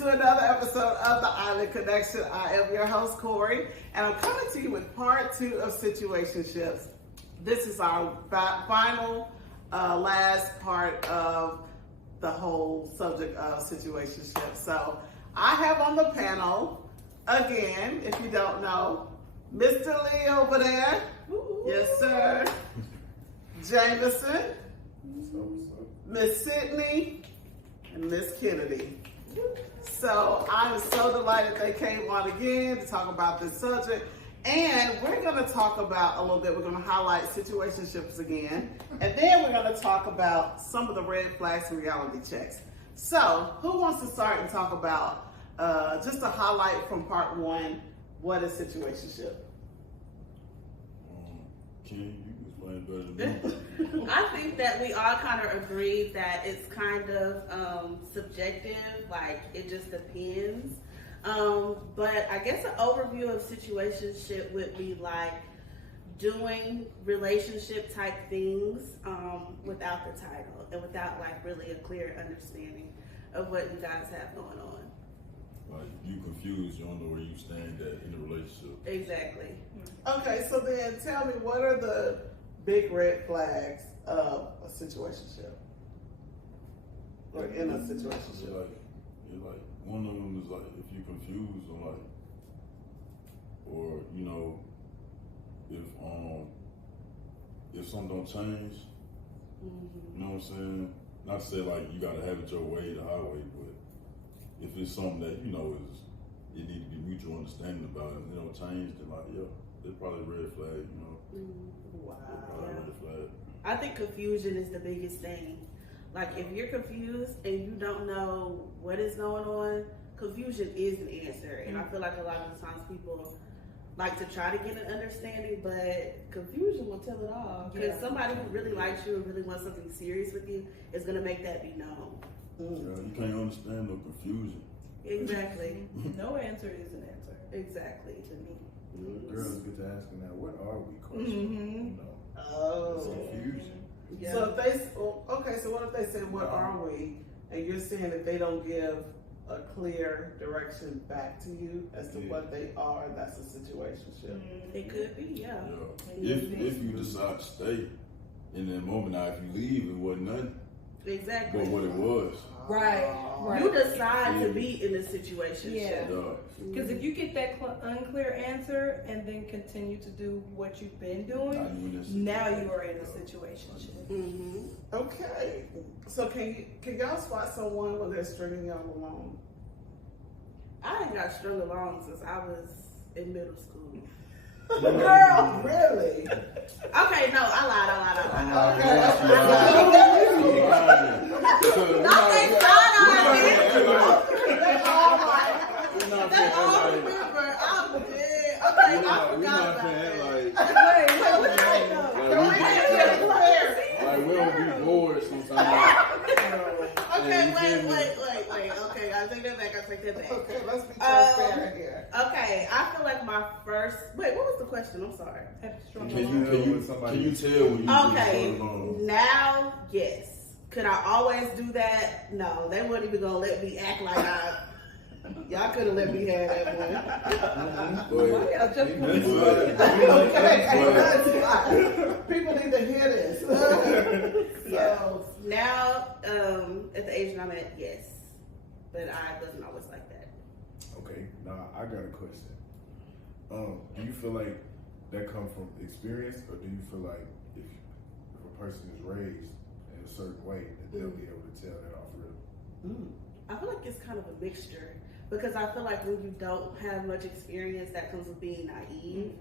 to another episode of the Island Connection. I am your host, Corey, and I'm coming to you with part 2 of Situationships. This is our final, last part of the whole subject of situationships. So I have on the panel, again, if you don't know, Mr. Lee over there. Ooh. Yes, sir. Jameson, Miss Sydney, and Miss Kennedy. So I'm so delighted they came on again to talk about this subject. And we're going to talk about a little bit, we're going to highlight situationships again. And then we're going to talk about some of the red flags and reality checks. So who wants to start and talk about, just a highlight from part 1, what is situationship? Ken, you can explain better than me. I think that we all kind of agree that it's kind of subjective, like it just depends. But I guess an overview of situationship would be like doing relationship type things without the title and without like really a clear understanding of what you guys have going on. Like you confused, you don't know where you stand at in the relationship. Exactly. Okay, so then tell me, what are the big red flags of a situationship? Or in a situationship? Like one of them is like if you're confused or like, or you know, if something don't change, you know what I'm saying? Not to say like you gotta have it your way, the highway, but if it's something that you know it need to be mutual understanding about it, and it don't change, then like it's probably a red flag, you know. Wow. Probably a red flag. I think confusion is the biggest thing. Like if you're confused and you don't know what is going on, confusion is an answer. And I feel like a lot of the times people like to try to get an understanding, but confusion will tell it all. Because somebody who really likes you and really wants something serious with you is going to make that be known. You can't understand no confusion. Exactly. No answer is an answer. Exactly, to me. Girls get to asking now, what are we? Question. You know, Oh. it's confusing. Yeah. So if they, okay, so what if they say, what are we? And you're saying that they don't give a clear direction back to you as to what they are, that's a situationship. It could be, yeah. If you decide to stay in that moment, now if you leave, it wasn't nothing. Exactly. But what it was. Right. You decide to be in a situation. Yeah. Yeah. Because if you get that unclear answer and then continue to do what you've been doing, now you are in a situationship. Mm-hmm. Okay. So can y'all spot someone when they're stringing y'all along? I ain't got strung along since I was in middle school. Girl, really? Okay, no, I lied. Don't make fun of me. They all remember. I'm dead. Okay, I forgot about that. Like we don't be bored sometimes. Okay, wait. Okay, I'll take that back. Okay, let's be transparent here. Okay, I feel like my first. Wait, what was the question? I'm sorry. Can you tell when you Okay, now, yes. Could I always do that? No, they weren't even gonna let me act like I. Y'all could have let me have that one. Okay, people need to hear this. So now, at the age that I'm at, yes, but I wasn't always like that. Okay, now I got a question. Do you feel like that comes from experience, or do you feel like if a person is raised in a certain way, that they'll be able to tell that off real? I feel like it's kind of a mixture because I feel like when you don't have much experience, that comes with being naive.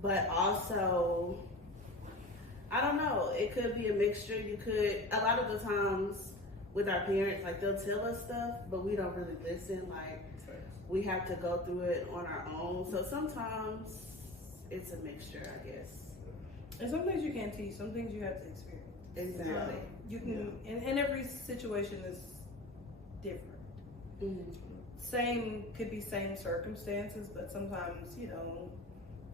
But also, I don't know, it could be a mixture. A lot of the times with our parents, like they'll tell us stuff, but we don't really listen. Like we have to go through it on our own. So sometimes it's a mixture, I guess. And some things you can't teach, some things you have to experience. Exactly. You can, and every situation is different. Could be same circumstances, but sometimes,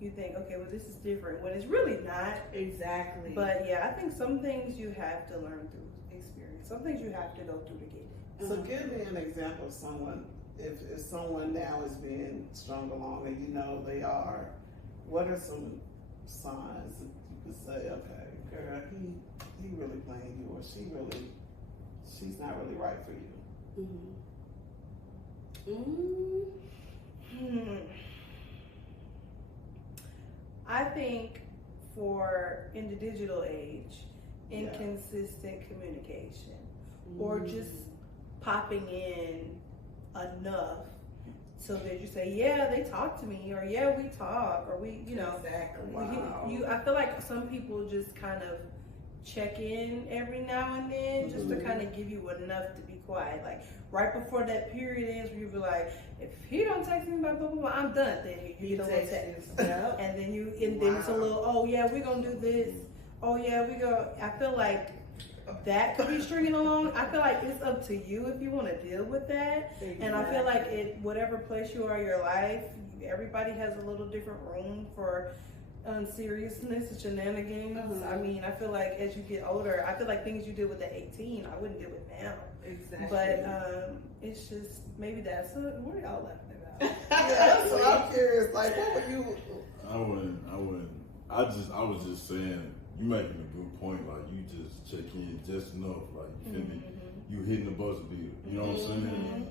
you think, okay, well, this is different when it's really not. Exactly. But yeah, I think some things you have to learn through experience. Some things you have to go through to get it. So give me an example of someone if someone now is being strung along and you know they are, what are some signs that you could say, okay, girl, he really playing you, or she's not really right for you? I think in the digital age, inconsistent communication, or just popping in enough so that you say, yeah, they talk to me, or yeah, we talk, or we, you know. Exactly. I feel like some people just kind of check in every now and then just to kind of give you enough to be quiet. Like right before that period ends, where you be like, if he don't text me about blah blah blah, I'm done. Then you don't text, and then then it's a little, oh yeah, we're gonna do this. Oh yeah, we go. I feel like that could be stringing along. I feel like it's up to you if you want to deal with that. Exactly. And I feel like whatever place you are in your life, everybody has a little different room for seriousness and shenanigans. I mean, I feel like as you get older, I feel like things you did with the 18, I wouldn't do it now. Exactly. But it's just, maybe that's what are y'all laughing about? Yeah, so I'm curious, like, what were you? I wouldn't. I was just saying, you making a good point. Like, you just check in just enough. Like, you feel me? You hitting the buzzer beater. You know what I'm saying?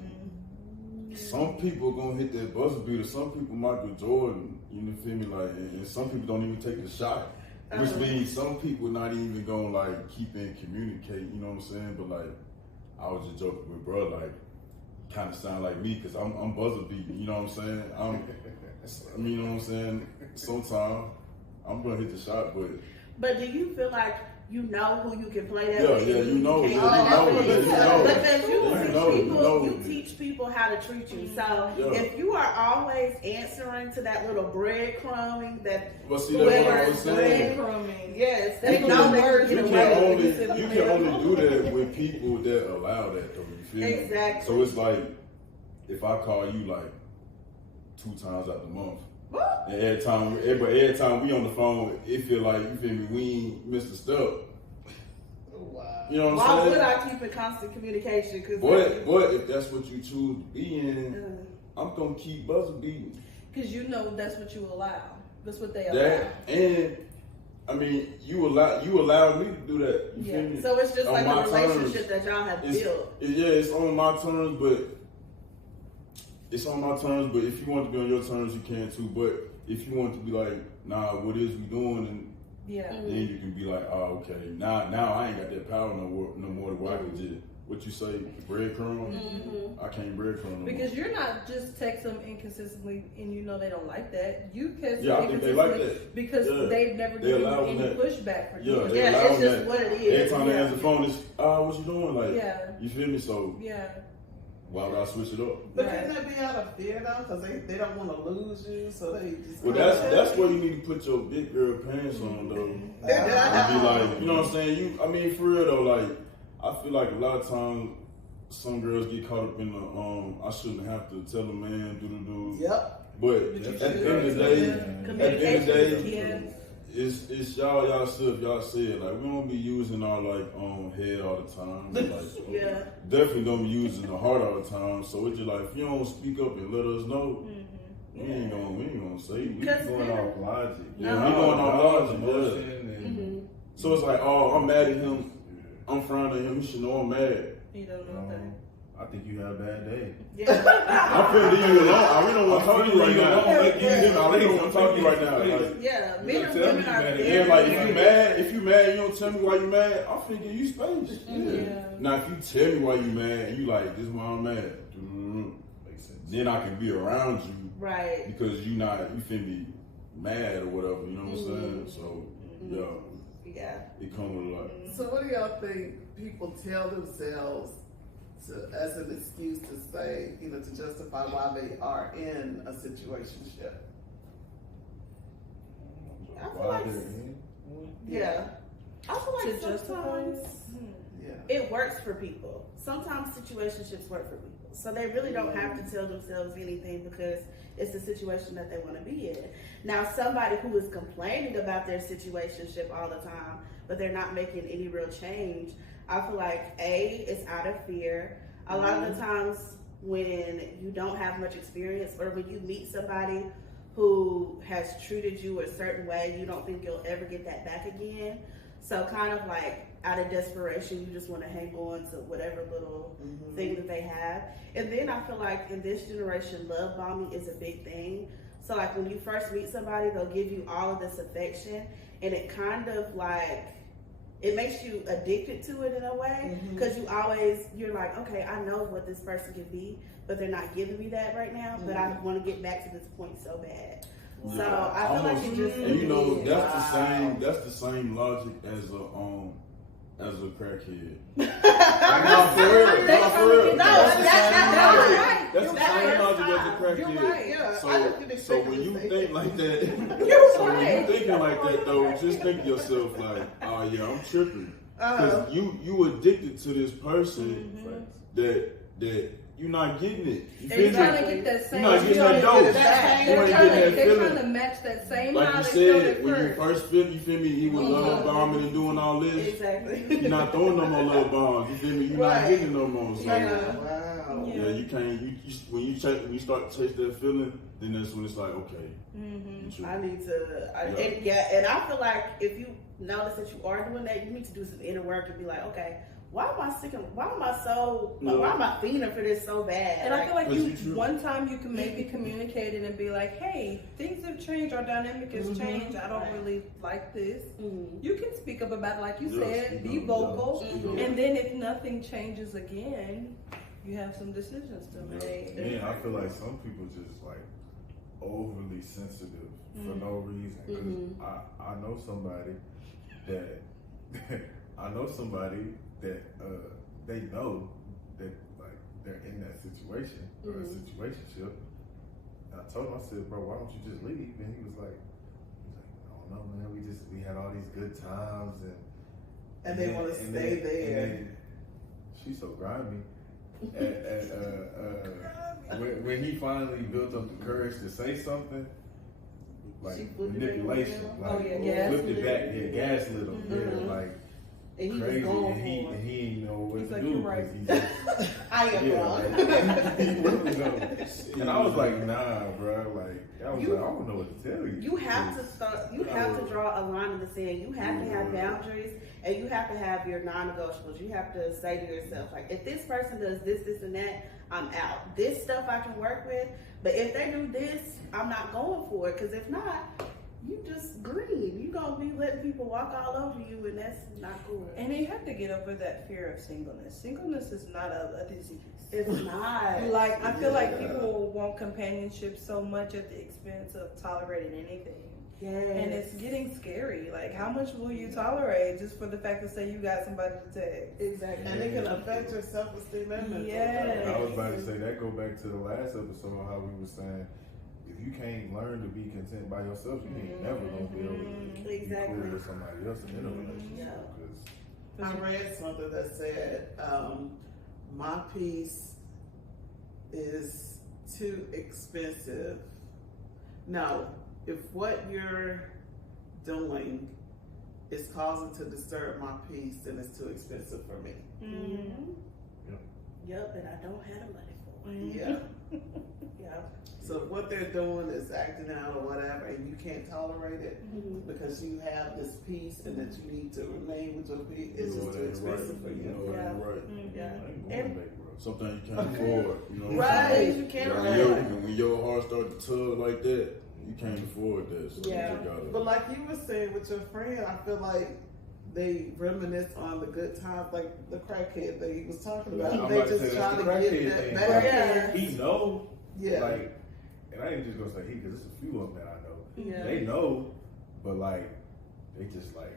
Some people gonna hit that buzzer beater. Some people Michael Jordan. You feel me? Like, and some people don't even take the shot. Which means some people not even gonna like keep in communicate. You know what I'm saying? But like, I was just joking with bro. Like, kind of sound like me because I'm buzzer beating. You know what I'm saying? I mean, you know what I'm saying? Sometimes I'm gonna hit the shot, but do you feel like you know who you can play that with? Yeah, you know. Because you teach people how to treat you. So if you are always answering to that little breadcrumbing, breadcrumbing, yes, they know they can get away. You can only do that with people that allow that, though. You feel me? Exactly. So it's like, if I call you like 2 times out the month, and every time we on the phone, it feel like, you feel me, we ain't missed a step. Wow. You know what I'm Why saying? would I keep in constant communication? But if that's what you choose to be in, I'm gonna keep buzzer beating. Because you know that's what you allow. That's what they allow. That, and I mean, you allowed me to do that. You feel me? So it's just on like a relationship terms. that y'all have built. It's on my terms, but it's on my terms. But if you want to be on your terms, you can too. But if you want to be like, nah, what is we doing? And then you can be like, oh, okay. Now I ain't got that power no more to where I can just, what you say, breadcrumb? I can't breadcrumb no more. Because you're not just text them inconsistently and you know they don't like that. You text them I think they like that. because they've never given you any pushback for doing it. Yeah, it's just what it is. Every time they answer the phone, it's, what you doing? Like, you feel me? So, why would I switch it up? But couldn't that be out of fear though? Because they don't want to lose you, so they just. Well, that's where you need to put your big girl pants on though. And be like, you know what I'm saying? I mean, for real though, like, I feel like a lot of times some girls get caught up in the I shouldn't have to tell a man do. Yep. But at the end of the day, it's y'all stuff y'all said. Like, we don't be using our like head all the time. Like, definitely don't be using the heart all the time. So it's just like, if you don't speak up and let us know, we ain't gonna say. We going off logic. Yeah, we going off logic. So it's like, I'm mad at him. I'm frowning at him. He should know I'm mad. He don't know that. I think you had a bad day. I'm finna leave you alone. I really don't want to talk to you right now. I really don't want to talk to you right now. Like, men and women are yeah, like if you mad, you don't tell me why you mad, I'm finna give you space. Now if you tell me why you mad and you like, this is why I'm mad, then I can be around you. Right. Because you finna be mad or whatever, you know what I'm saying? So it comes with a lot. So what do y'all think people tell themselves as an excuse to say, to justify why they are in a situationship? I feel like, I feel like sometimes it works for people. Sometimes situationships work for people. So they really don't have to tell themselves anything because it's the situation that they want to be in. Now, somebody who is complaining about their situationship all the time, but they're not making any real change, I feel like it's out of fear. A lot of the times when you don't have much experience, or when you meet somebody who has treated you a certain way, you don't think you'll ever get that back again. So kind of like out of desperation, you just want to hang on to whatever little thing that they have. And then I feel like in this generation, love bombing is a big thing. So like when you first meet somebody, they'll give you all of this affection, and it kind of like, it makes you addicted to it in a way, because you're like, okay, I know what this person can be, but they're not giving me that right now, but I want to get back to this point so bad. Yeah. So I feel like it just, and you know, that's the same logic as a crackhead. No, for real. That's the same logic as a crackhead. You're right. Yeah, So when you think like that, when you thinking like that though, just think to yourself like, oh yeah, I'm tripping, because you addicted to this person that you're not getting it. You They're feel trying me? to get that same. You're not getting that dose. They're trying to match that same like high you they said, felt when at you first. first feel, you feel me, he was love bombing and doing all this. exactly. You're not throwing no more love bombs. You feel me? You're not getting no more. So Wow. yeah, you can't. When you start to chase that feeling, then that's when it's like, okay. I need to, and I feel like if you notice that you are doing that, you need to do some inner work and be like, okay, why am I sick of, why am I feeling for this so bad? And I feel like you one time you can maybe communicate it and be like, hey, things have changed, our dynamic has changed, I don't really like this. You can speak up about it, like you said, be vocal, and then if nothing changes again, you have some decisions to make. Man, I feel like some people just like overly sensitive for no reason. 'Cause I know somebody that they know that like they're in that situation or a situationship. And I told him, I said, bro, why don't you just leave? And he was like, I don't know, man. We had all these good times, And they want to stay there. And then, she's so grimy. When he finally built up the courage to say something, like manipulation, like flipped it back, gaslit him, like and he crazy, was going and he ain't know what He's to like, do. you're right. He just, I am wrong. he really know. And I was like, nah, bro. Like, I don't know what to tell you. You have to start. You have to draw a line in the sand. You have to have boundaries, and you have to have your non-negotiables. You have to say to yourself, like, if this person does this, this, and that, I'm out. This stuff I can work with, but if they do this, I'm not going for it. Because if not, you just green. You gonna be letting people walk all over you, and that's not cool. And you have to get over that fear of singleness. Singleness is not a disease. It's not. Like, I feel like people want companionship so much at the expense of tolerating anything. Yes. And it's getting scary. Like, how much will you tolerate just for the fact to say you got somebody to text? Exactly. And it can affect your self-esteem and mental Yes. I was about to say that go back to the last episode how we were saying if you can't learn to be content by yourself, you ain't never gonna be able to be cool with somebody else in a relationship. I read something that said, my peace is too expensive. No, if what you're doing is causing to disturb my peace, then it's too expensive for me. Yep, and I don't have the money for it. Yeah. Yeah. So if what they're doing is acting out or whatever, and you can't tolerate it because you have this peace and that you need to remain with your peace, it's just too expensive for you. Something you can't afford, you know. Right, you can't afford. And when your heart starts to tug like that, you can't afford that. So Yeah. you gotta, But like you were saying with your friend, I feel like they reminisce on the good times, like the crackhead that he was talking about. I'm They about to just say try that's to the get crackhead that thing. back. Yeah. He know, Yeah. like, and I ain't just gonna say he because there's a few of them that I know. Yeah. They know, but like they just like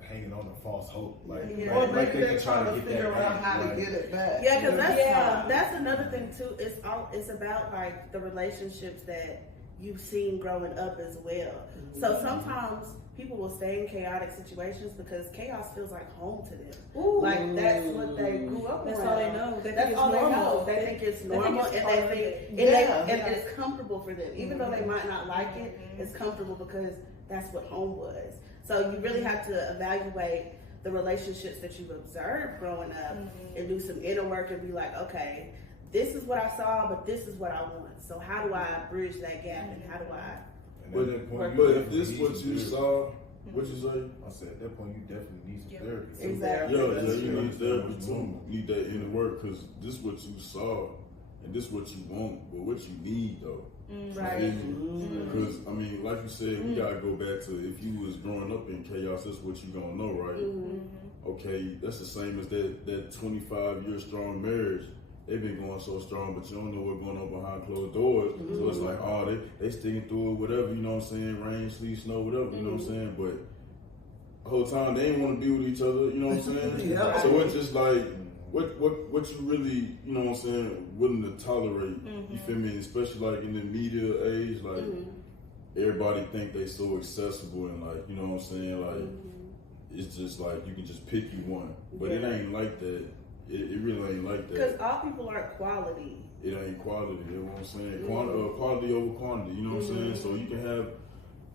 hanging on to false hope, like, Yeah. Or like maybe they they're can try trying to to get figure that out back, how to like, get it back. Yeah, because Yeah. that's another thing too. It's about like the relationships that you've seen growing up as well. So sometimes people will stay in chaotic situations because chaos feels like home to them. Like that's what they grew up That's around. all they know. They think That's it's all they normal. know. They think it's normal, it's and part they of think it. and it's comfortable for them, even though they might not like it. It's comfortable because that's what home was. So you really have to evaluate the relationships that you've observed growing up and do some inner work and be like, okay, this is what I saw, but this is what I want. So how do I bridge that gap, and how do I? And at that point, But if this what you saw, what you say? I said at that point you definitely need some Yeah. therapy. Exactly. Yeah, you need therapy too. You need that inner work because this what you saw and this what you want, but what you need though. Right. Because I mean, like you said, we gotta go back to if you was growing up in chaos, that's what you gonna know, right? Okay, that's the same as that 25-year strong marriage. They've been going so strong, but you don't know what's going on behind closed doors. So it's like, oh, they sticking through it, whatever, you know what I'm saying? Rain, sleet, snow, whatever, you know what I'm saying? But the whole time they ain't want to be with each other, you know what I'm saying? Yeah. So it's just like, what you really, you know what I'm saying, willing to tolerate, you feel me? Especially like in the media age, like everybody think they so accessible and like, you know what I'm saying? Like, it's just like, you can just pick you one. But it ain't like that. It really ain't like that. Because all people aren't quality. It ain't quality, you know what I'm saying? Quality over quantity, you know what I'm saying? So you can have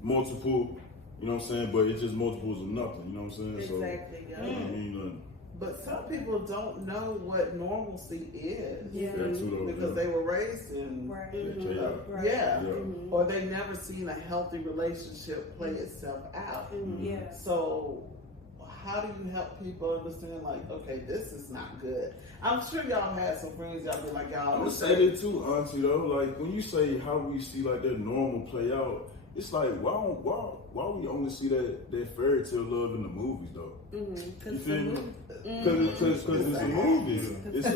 multiple, you know what I'm saying? But it's just multiples of nothing, you know what I'm saying? Exactly. So, I mean, But some people don't know what normalcy is. Yeah. that too, though, Because they were raised in, Right. chaos. Right. yeah, Yeah. or they never seen a healthy relationship play itself out. Yeah. So, how do you help people understand, like, okay, this is not good? I'm sure y'all had some friends, y'all be like, y'all. I'm gonna say that too, Auntie, though. Like, when you say how we see, like, that normal play out, it's like, why we only see that fairy tale love in the movies, though? You feel me? Because it's a movie. It's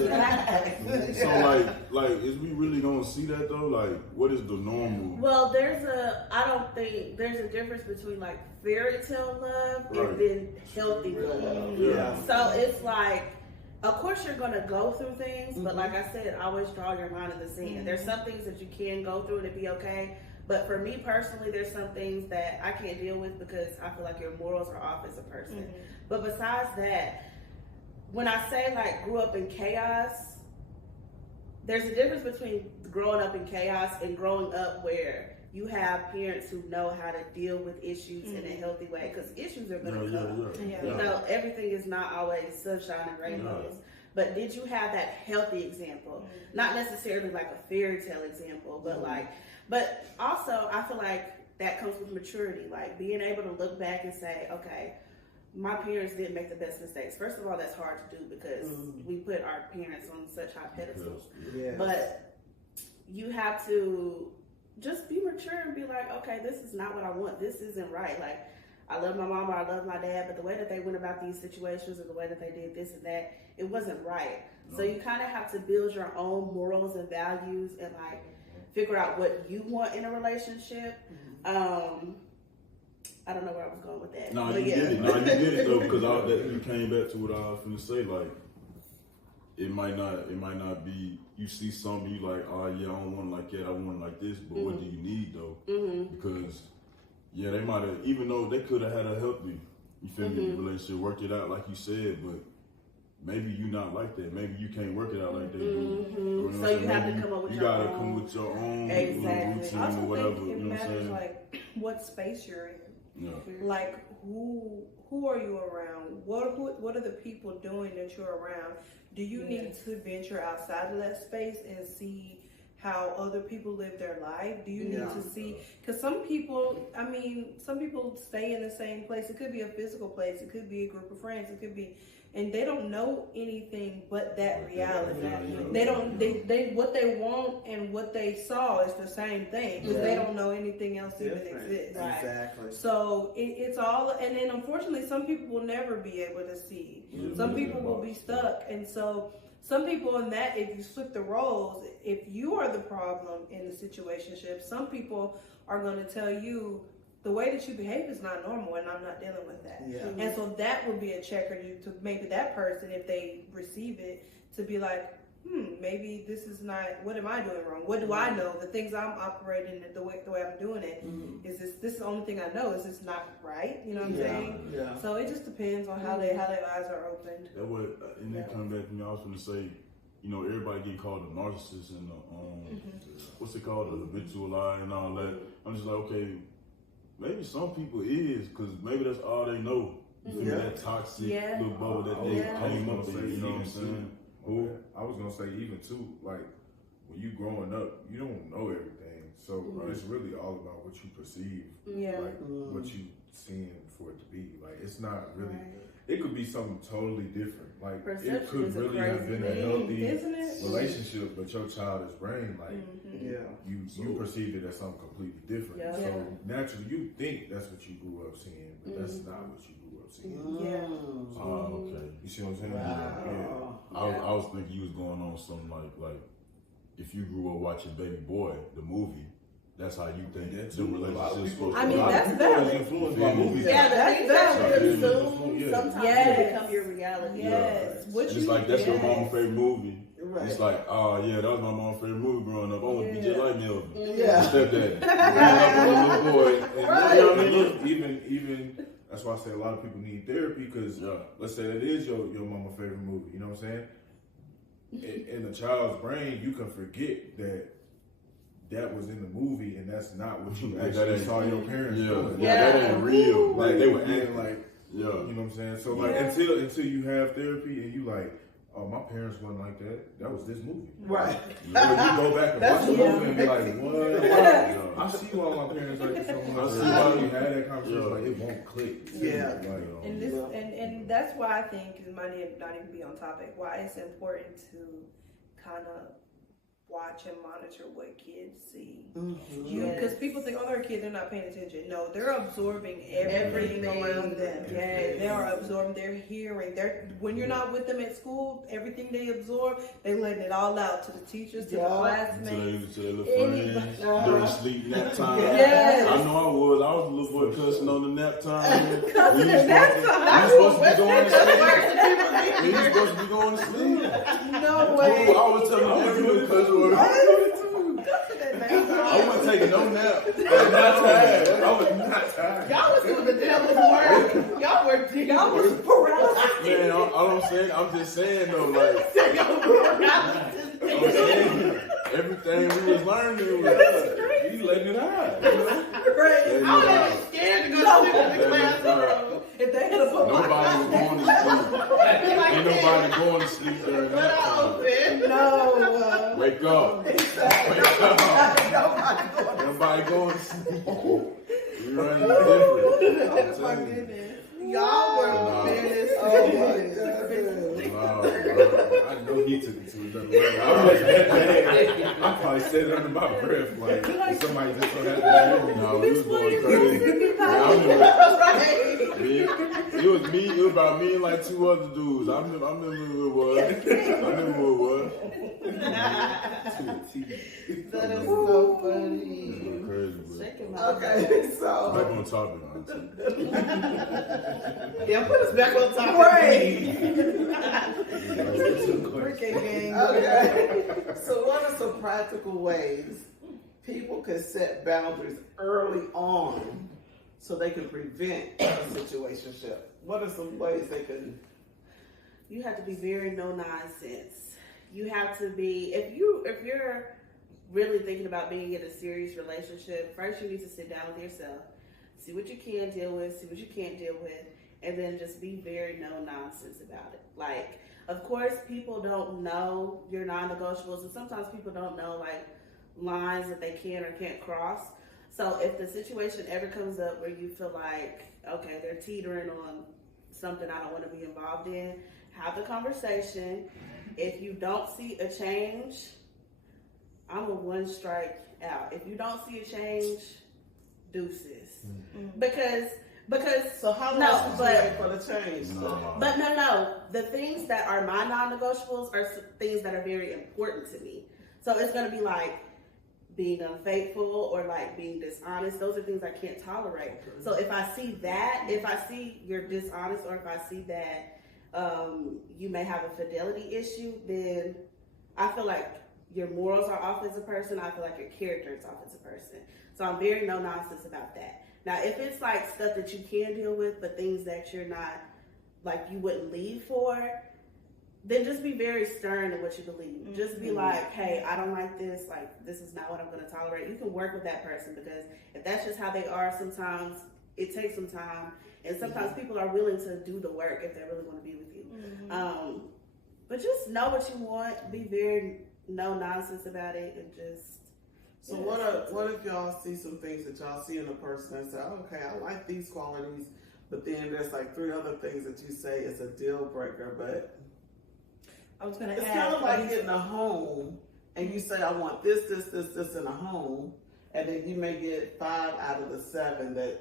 so, like, is we really gonna see that, though? Like, what is the normal? Well, I don't think there's a difference between like fairy tale love Right. and then healthy love. Yeah. So it's like, of course you're gonna go through things, but like I said, always draw your line in the sand. There's some things that you can go through and it'd be okay. But for me personally, there's some things that I can't deal with because I feel like your morals are off as a person. But besides that, when I say like grew up in chaos, there's a difference between growing up in chaos and growing up where you have parents who know how to deal with issues in a healthy way, because issues are going to come. Yeah. You know, everything is not always sunshine and rainbows. But did you have that healthy example? Not necessarily like a fairy tale example, but but also I feel like that comes with maturity, like being able to look back and say, okay, my parents didn't make the best mistakes. First of all, that's hard to do because we put our parents on such high pedestals. Yeah. But you have to just be mature and be like, okay, this is not what I want. This isn't right. Like, I love my mama, I love my dad, but the way that they went about these situations or the way that they did this and that, it wasn't right. So you kind of have to build your own morals and values and like figure out what you want in a relationship. I don't know where I was going with that. No, but you did it. No, you did it though, because you came back to what I was gonna say. Like, it might not be. You see something, you like, oh yeah, I don't want it like that. I want it like this. But what do you need though? Because they might have, even though they could have had a healthy, you feel me, relationship, worked it out like you said, but maybe you not like that. Maybe you can't work it out like that. So you have to come up with you your gotta own. come with your own Exactly. routine I also or whatever. think You it know what I'm matters saying? like what space you're in. Yeah. Like who are you around? What are the people doing that you're around? Do you need to venture outside of that space and see how other people live their life? Do you need to see? Because some people stay in the same place. It could be a physical place. It could be a group of friends. It could be, and they don't know anything but that reality. They don't. They what they want and what they saw is the same thing because they don't know anything else even exists. Right. Exactly. So it's all, and then unfortunately, some people will never be able to see. Some people will be stuck, and so some people in that, if you flip the roles, if you are the problem in the situationship, some people are going to tell you the way that you behave is not normal, and I'm not dealing with that. Yeah. And so that would be a checker to maybe that person, if they receive it, to be like, maybe this is not, what am I doing wrong? What do I know? The things I'm operating, the way I'm doing it, is this is the only thing I know? Is this not right? You know what I'm saying? Yeah. So it just depends on how their eyes are opened. That would, and then come back to me, I was going to say, you know, everybody get called a narcissist and what's it called, a habitual lie and all that. I'm just like, okay, maybe some people is, because maybe that's all they know. You feel me? That toxic little bubble that they came up in, you know what I'm saying? Who? I was gonna say even too, like when you growing up, you don't know everything, so it's really all about what you perceive, Yeah. like what you seeing for it to be. Like it's not really. It could be something totally different. Like Perception it could is a really have crazy been a thing, healthy isn't it? relationship, but your childish brain, like Yeah. you perceived it as something completely different. Yeah. So naturally, you think that's what you grew up seeing, but that's not what you grew up seeing. Yeah. Oh, okay. You see what I'm saying? Wow. I was thinking you was going on something like if you grew up watching Baby Boy, the movie, that's how you think That's the relationship's supposed to I mean, be. that's People valid. is influenced by movies. Yeah, the things that you Yeah. consume Yeah. sometimes Yes. become your reality. Yes. What It's you like that's your yes. mom's favorite movie. Right. It's like, oh yeah, that was my mom's favorite movie growing up. I want to be just like Melvin. Yeah. Stepdaddy. Growing up as a little boy. And Right. you know what I mean? Even that's why I say a lot of people need therapy because let's say that is your mama's favorite movie. You know what I'm saying? In a child's brain, you can forget that was in the movie, and that's not what you That actually ain't- saw your parents doing. Yeah, that ain't real. Like They were acting acting. like, Yeah. you know what I'm saying? So like until you have therapy and you like, oh, my parents wasn't like that. That was this movie. Right. But you go back and watch the movie and be like, what? Yeah. I see why my parents like this so much. I see I why see you had that conversation, Yeah. like it won't click. Yeah. Like, And this and that's why I think it might not even be on topic. Why it's important to kind of watch and monitor what kids see. Because people think, oh, they're a kid, they're not paying attention. No, they're absorbing everything around them. Yes. They are absorbing. They're hearing. When you're not with them at school, everything they absorb, they letting it all out to the teachers, to the classmates. To their little friends during sleep nap time. Yes. I know I was. I was a little boy cussing on the nap time. Cussing We at nap time. supposed to be going to sleep. We supposed to be going to sleep. No way. I was telling them every cuss word. Cussing at nap time. I wasn't taking no nap. I was not tired. I was not tired. Y'all was doing the devil's work. Y'all were was paralysis. Man, I'm just saying though, like, I'm saying, everything we was learning was you letting it out. Right. I was even scared to go to sleep in the classroom. If they had a put my Nobody was going to sleep. Ain't nobody going to sleep during that time. No. Wake up. Wake up. Nobody going to sleep. We running different. I'm telling you. Y'all were menace. Oh my God. Wow, bro. I know he took it to another level. I probably said it under my breath, like if somebody just so happened. No, we was going crazy. It was me. It was about me and like two other dudes. I remember who it was. That is so funny. Crazy, Okay, Back so on topic, auntie. yeah, put us back on top. Okay. So what are some practical ways people can set boundaries early on so they can prevent a situationship? What are some ways they can? You have to be very no nonsense. You have to be if you're really thinking about being in a serious relationship, first you need to sit down with yourself, see what you can deal with, see what you can't deal with, and then just be very no nonsense about it. Like, of course, people don't know your non-negotiables, and sometimes people don't know like lines that they can or can't cross. So if the situation ever comes up where you feel like, okay, they're teetering on something I don't want to be involved in, have the conversation. If you don't see a change, I'm a one strike out. If you don't see a change, deuces. Because So how long No, should but- you wait for the change? But no. The things that are my non-negotiables are things that are very important to me. So it's going to be like being unfaithful or like being dishonest. Those are things I can't tolerate. So if I see that, if I see you're dishonest, or if I see that you may have a fidelity issue, then I feel like your morals are off as a person. I feel like your character is off as a person. So I'm very no nonsense about that. Now, if it's like stuff that you can deal with, but things that you're not, like you wouldn't leave for, then just be very stern in what you believe. Just be like, hey, I don't like this. Like, this is not what I'm going to tolerate. You can work with that person, because if that's just how they are, sometimes it takes some time. And sometimes people are willing to do the work if they really want to be with you. But just know what you want. Be very no nonsense about it, and just. So what if y'all see some things that y'all see in a person and say, okay, I like these qualities, but then there's like 3 other things that you say is a deal breaker, but I was gonna it's ask, kind of like getting a home and you say, I want this in a home, and then you may get 5 out of the 7 that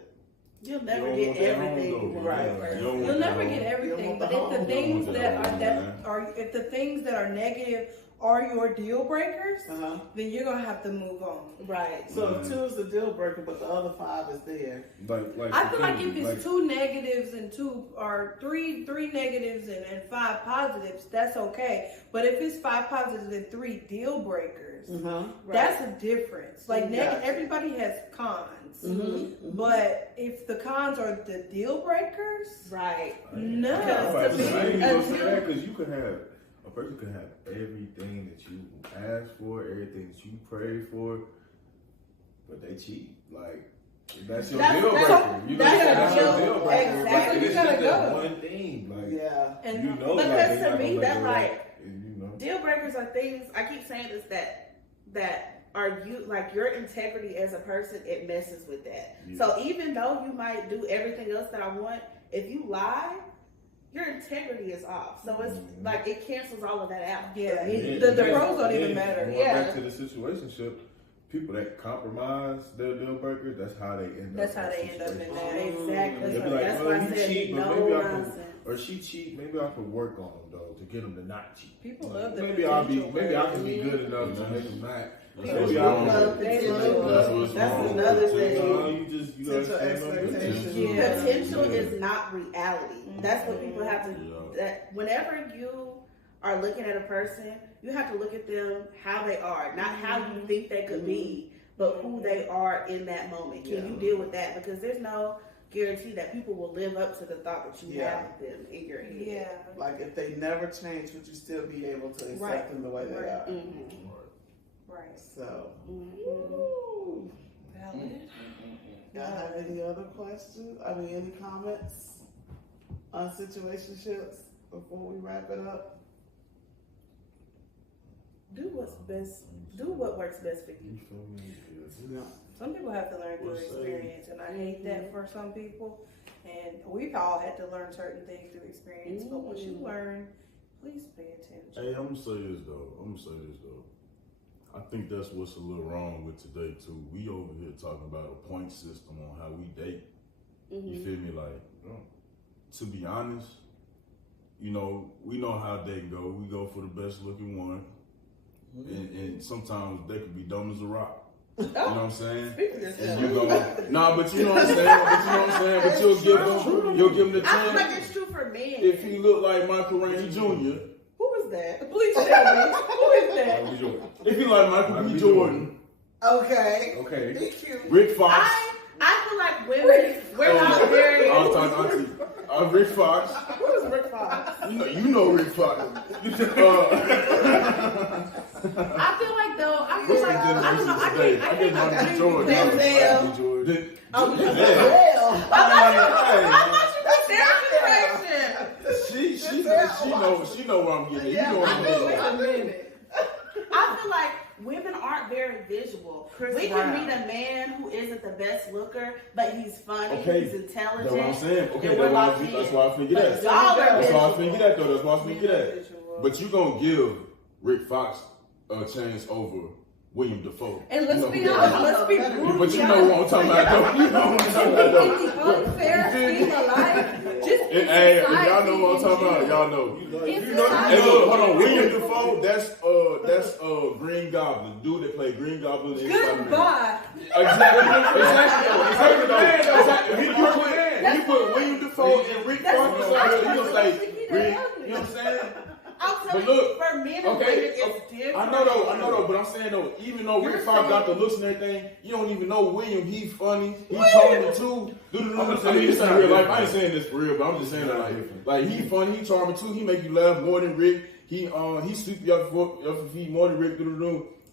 You'll never You get don't want that everything home, you though. want. Yeah. You don't want You'll that never home. get everything, You but don't if the want things that that home, man. are if the things that are negative are your deal breakers, uh-huh. then you're gonna have to move on. Right. So if 2 is the deal breaker, but the other 5 is there. Like I feel like if like, it's 2 negatives and 2 or three negatives and 5 positives, that's okay. But if it's 5 positives and 3 deal breakers, Uh-huh. that's a difference. Like Gotcha. everybody has cons, Mm-hmm. but if the cons are the deal breakers, Right. no. Because to me, because you can have a person can have everything that you ask for, everything that you pray for, but they cheat. Like that's your That's- deal that's- breaker. You know that's your your- deal breaker. exactly. It's You gotta just that go. one thing. Like Yeah. And you know, because like, they to not me, gonna that let like you out, and you know. deal breakers are things. I keep saying this that are you like your integrity as a person. It messes with that. Yeah. So even though you might do everything else that I want, if you lie, your integrity is off. So it's like it cancels all of that out. Yeah, And the then- pros don't even then matter. Going Yeah. back to the situationship, people that compromise their deal breakers, that's how they end That's up. how they end up in situations. that. Exactly. They'll So be like, that's well, why I he said cheat, but no maybe I can, nonsense. or she cheat. Maybe I can work on them though to get them to not cheat. People love the Maybe I potential. can be good enough to make them not. People Maybe love I can. potential. That's what's That's wrong. another No, thing. you gotta Potential stand on expectations. potential. Yeah. Potential Yeah. is not reality. That's what people have to. Yeah. That whenever you are looking at a person, you have to look at them how they are, not how you think they could be, but who they are in that moment. Can you deal with that? Because there's no guarantee that people will live up to the thought that you have of them in your head. Yeah. Like if they never change, would you still be able to accept Right. them the way they Right. are? Mm-hmm. Right. So, Mm-hmm. Valid. y'all have any other questions? I mean, any comments on situationships before we wrap it up? Do what's best. Do what works best for you. You feel me? No. Some people have to learn through What's that? experience, and I hate that for some people. And we've all had to learn certain things through experience. But once you learn, please pay attention. Hey, I'm gonna say this though. I think that's what's a little wrong with today too. We over here talking about a point system on how we date. You feel me? Like, to be honest, you know, we know how dating go. We go for the best looking one, and sometimes they could be dumb as a rock. You know what I'm saying? And you go, nah, but you know what I'm saying. But you'll give him the I feel like chance it's true for men. if he look like Michael Rain Jr. Who is that? Please tell me, who is that? If he like Michael B. Jordan, Okay. Okay. Be cute. Rick Fox. I feel like women, we're not very. I was talking to Rick Fox. Who is Rick Fox? You know Rick Fox. I feel like though, I feel like, I don't know, I get can't Michael B. Jordan. Denzel. Michael B. Jordan. Oh, Yeah. Denzel. She know where I'm getting. You know what I'm getting. I feel like women aren't very visual. We can meet a man who isn't the best looker, but he's funny, Okay. he's intelligent. That's what I'm saying. Okay, and we're locked in. that's why I figured But that. y'all are That's why I visual. figured that though. That's why I figured that. But you gonna give Rick Fox a chance over William Dafoe. And let's be who honest, that let's be But brutally But you know what I'm talking about though. You know what I'm talking about though. In the unfair scheme of life, just in Hey, if society y'all know what I'm in talking about, general. y'all know. In Hey, society. look, hold on. William Dafoe, that's Green Goblin, dude that played Green Goblin in Spider-Man. Goodbye. Exactly. When you put William Dafoe and Rick Fox beside you gonna say Rick. You know what I'm saying? I'm telling But look, you, for men and women, okay, it's different. I know though, but I'm saying though, even though Rick Fox got the looks and everything, you don't even know William. He's funny, he's charming too. I mean, this ain't real life. I ain't saying this for real, but I'm just saying that like he funny, he charming too. He make you laugh more than Rick. He sweep you off your feet more than Rick.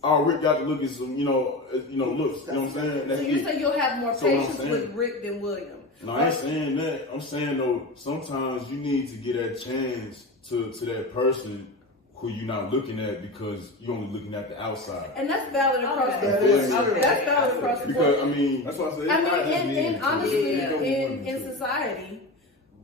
All Rick got to look at some, looks. You know what I'm saying? So you say you'll have more So what I'm patience saying- with Rick than William. No, I ain't saying that. I'm saying though, sometimes you need to get that chance to that person who you're not looking at because you're only looking at the outside. And that's valid across Okay. the That board. is true. That's valid across the board. Because, I mean, That's why I said. I mean, and honestly, Yeah. in society,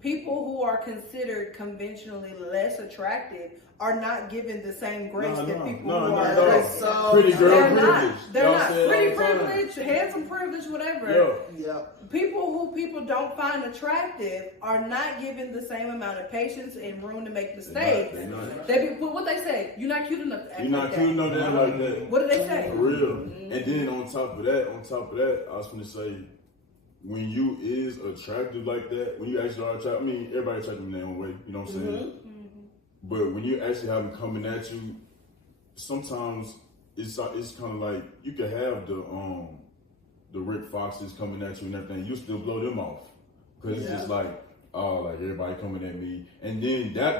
people who are considered conventionally less attractive are not given the same grace that people who are. That's so pretty girl They're privilege. not. They're Y'all not. say it Pretty all the time. privilege, handsome privilege, whatever. Yeah. Yep. People who people don't find attractive are not given the same amount of patience and room to make mistakes. They're not. They be, what they say? You're not cute enough to act You're like not that. cute enough to act like that. What do they say? For real. And then on top of that, I was gonna say, when you is attractive like that, when you actually are attractive, I mean, everybody attractive in their own way, you know what I'm saying? But when you actually have them coming at you, sometimes it's kind of like you could have the Rick Foxes coming at you and everything, you still blow them off because it's just like, oh, like everybody coming at me, and then that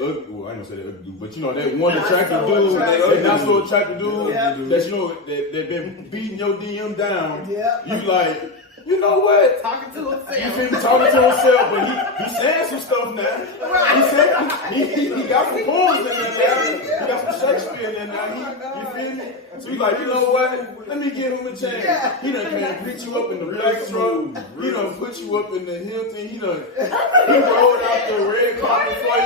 ugly, well, I ain't gonna say that ugly dude, but you know that one attractive dude, that not so attractive dude, that you know that been beating your DM down. Yep. You like, you know what? Talking to himself. He's been talking to himself, but he's saying some stuff now. Right. He said he got some poems in there now. He got some Shakespeare in there now. You feel me? So he's like, you know what? Let me give him a chance. Yeah. He done came put you up in the black truck. He done put you up in the Hilton. He rolled out the red carpet for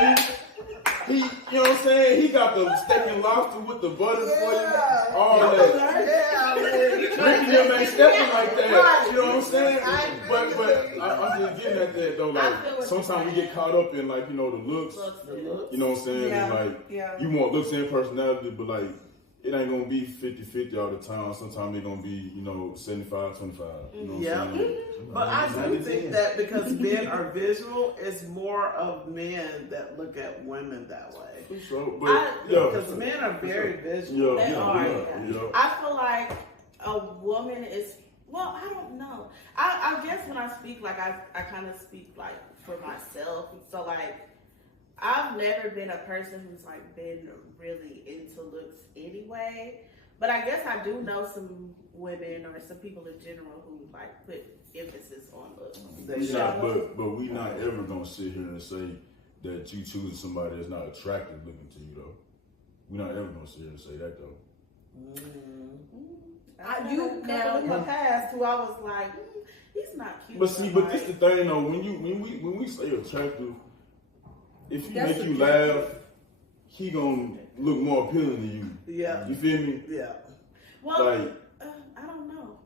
you. You know what I'm saying? He got the steak and lobster with the butter for you. All that. Yeah, man. Ricky them ain't stepping like that. Right. You know what I'm saying? I But I'm just getting at that though. Like sometimes we get caught up in like, you know, the looks. You know what I'm saying? Yeah. And like Yeah. you want looks and personality, but like it ain't gonna be 50-50 all the time. Sometimes it's gonna be, you know, 75-25. You know what Yeah. I'm saying? But I do think that because men are visual, it's more of men that look at women that way. For sure. But Because men are very visual. They are. yeah. I feel like a woman is, well, I don't know. I guess when I speak, like, I kind of speak, like, for myself. So, like, I've never been a person who's, like, been really into looks anyway. But I guess I do know some women or some people in general who, like, put emphasis on looks. But we not ever gonna sit here and say that you choosing somebody that's not attractive looking to you though. We're not ever gonna sit here and say that though. You now in my past who I was like, he's not cute. But see, but this the thing though, when we say attractive, if he make you laugh, he gonna look more appealing to you. Yeah. You feel me? Yeah. Well, Like I don't know.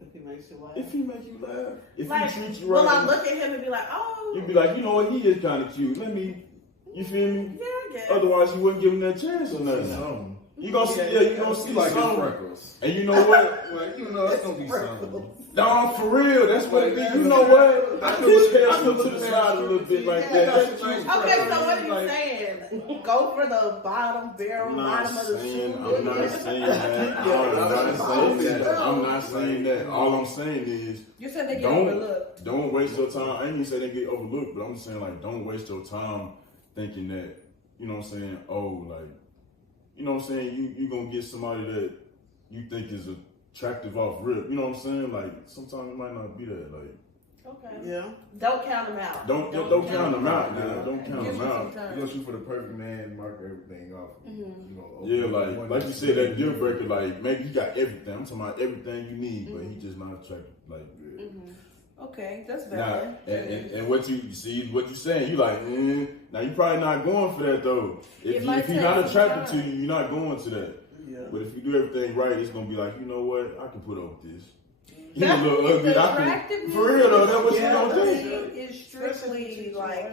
If he makes you laugh. if he make you laugh, if Like, he treat you right, will I look at him and be like, oh, you'd be like, you know what, he is kind of cute. Let me, you feel me? yeah, I guess. Otherwise, you wouldn't give him that chance or nothing. You gonna see, you gonna see like some. freckles. And you know what? Well, you know, it's gonna be something. No, for real, that's what it is. You know what? I can look to the side a little bit like that. Okay, so what are you saying? Go for the bottom barrel, I'm bottom not of the saying, shoe. I'm not saying that. I'm not saying that. All I'm saying is, You said they get overlooked. don't waste your time. I ain't even say they get overlooked, but I'm saying like, don't waste your time thinking that, you know what I'm saying? Oh, like, you know what I'm saying? You gonna get somebody that you think is attractive off rip. You know what I'm saying? Like sometimes it might not be that. Like Okay. Yeah. Don't count them out. don't count them out now. Don't count them out. You gonna shoot for the perfect man, mark everything off. You know, Yeah, like you said, that deal breaker. Like maybe he got everything. I'm talking about everything you need, but he just not attractive. Like. Okay, that's Now, valid. and what you see, what you saying, you like, now you probably not going for that though. If he's not attracted to you, you're not going to that. Yeah. But if you do everything right, it's gonna be like, you know what, I can put up with this. You a little ugly, I can. For real though, that's what you gonna do. It's strictly like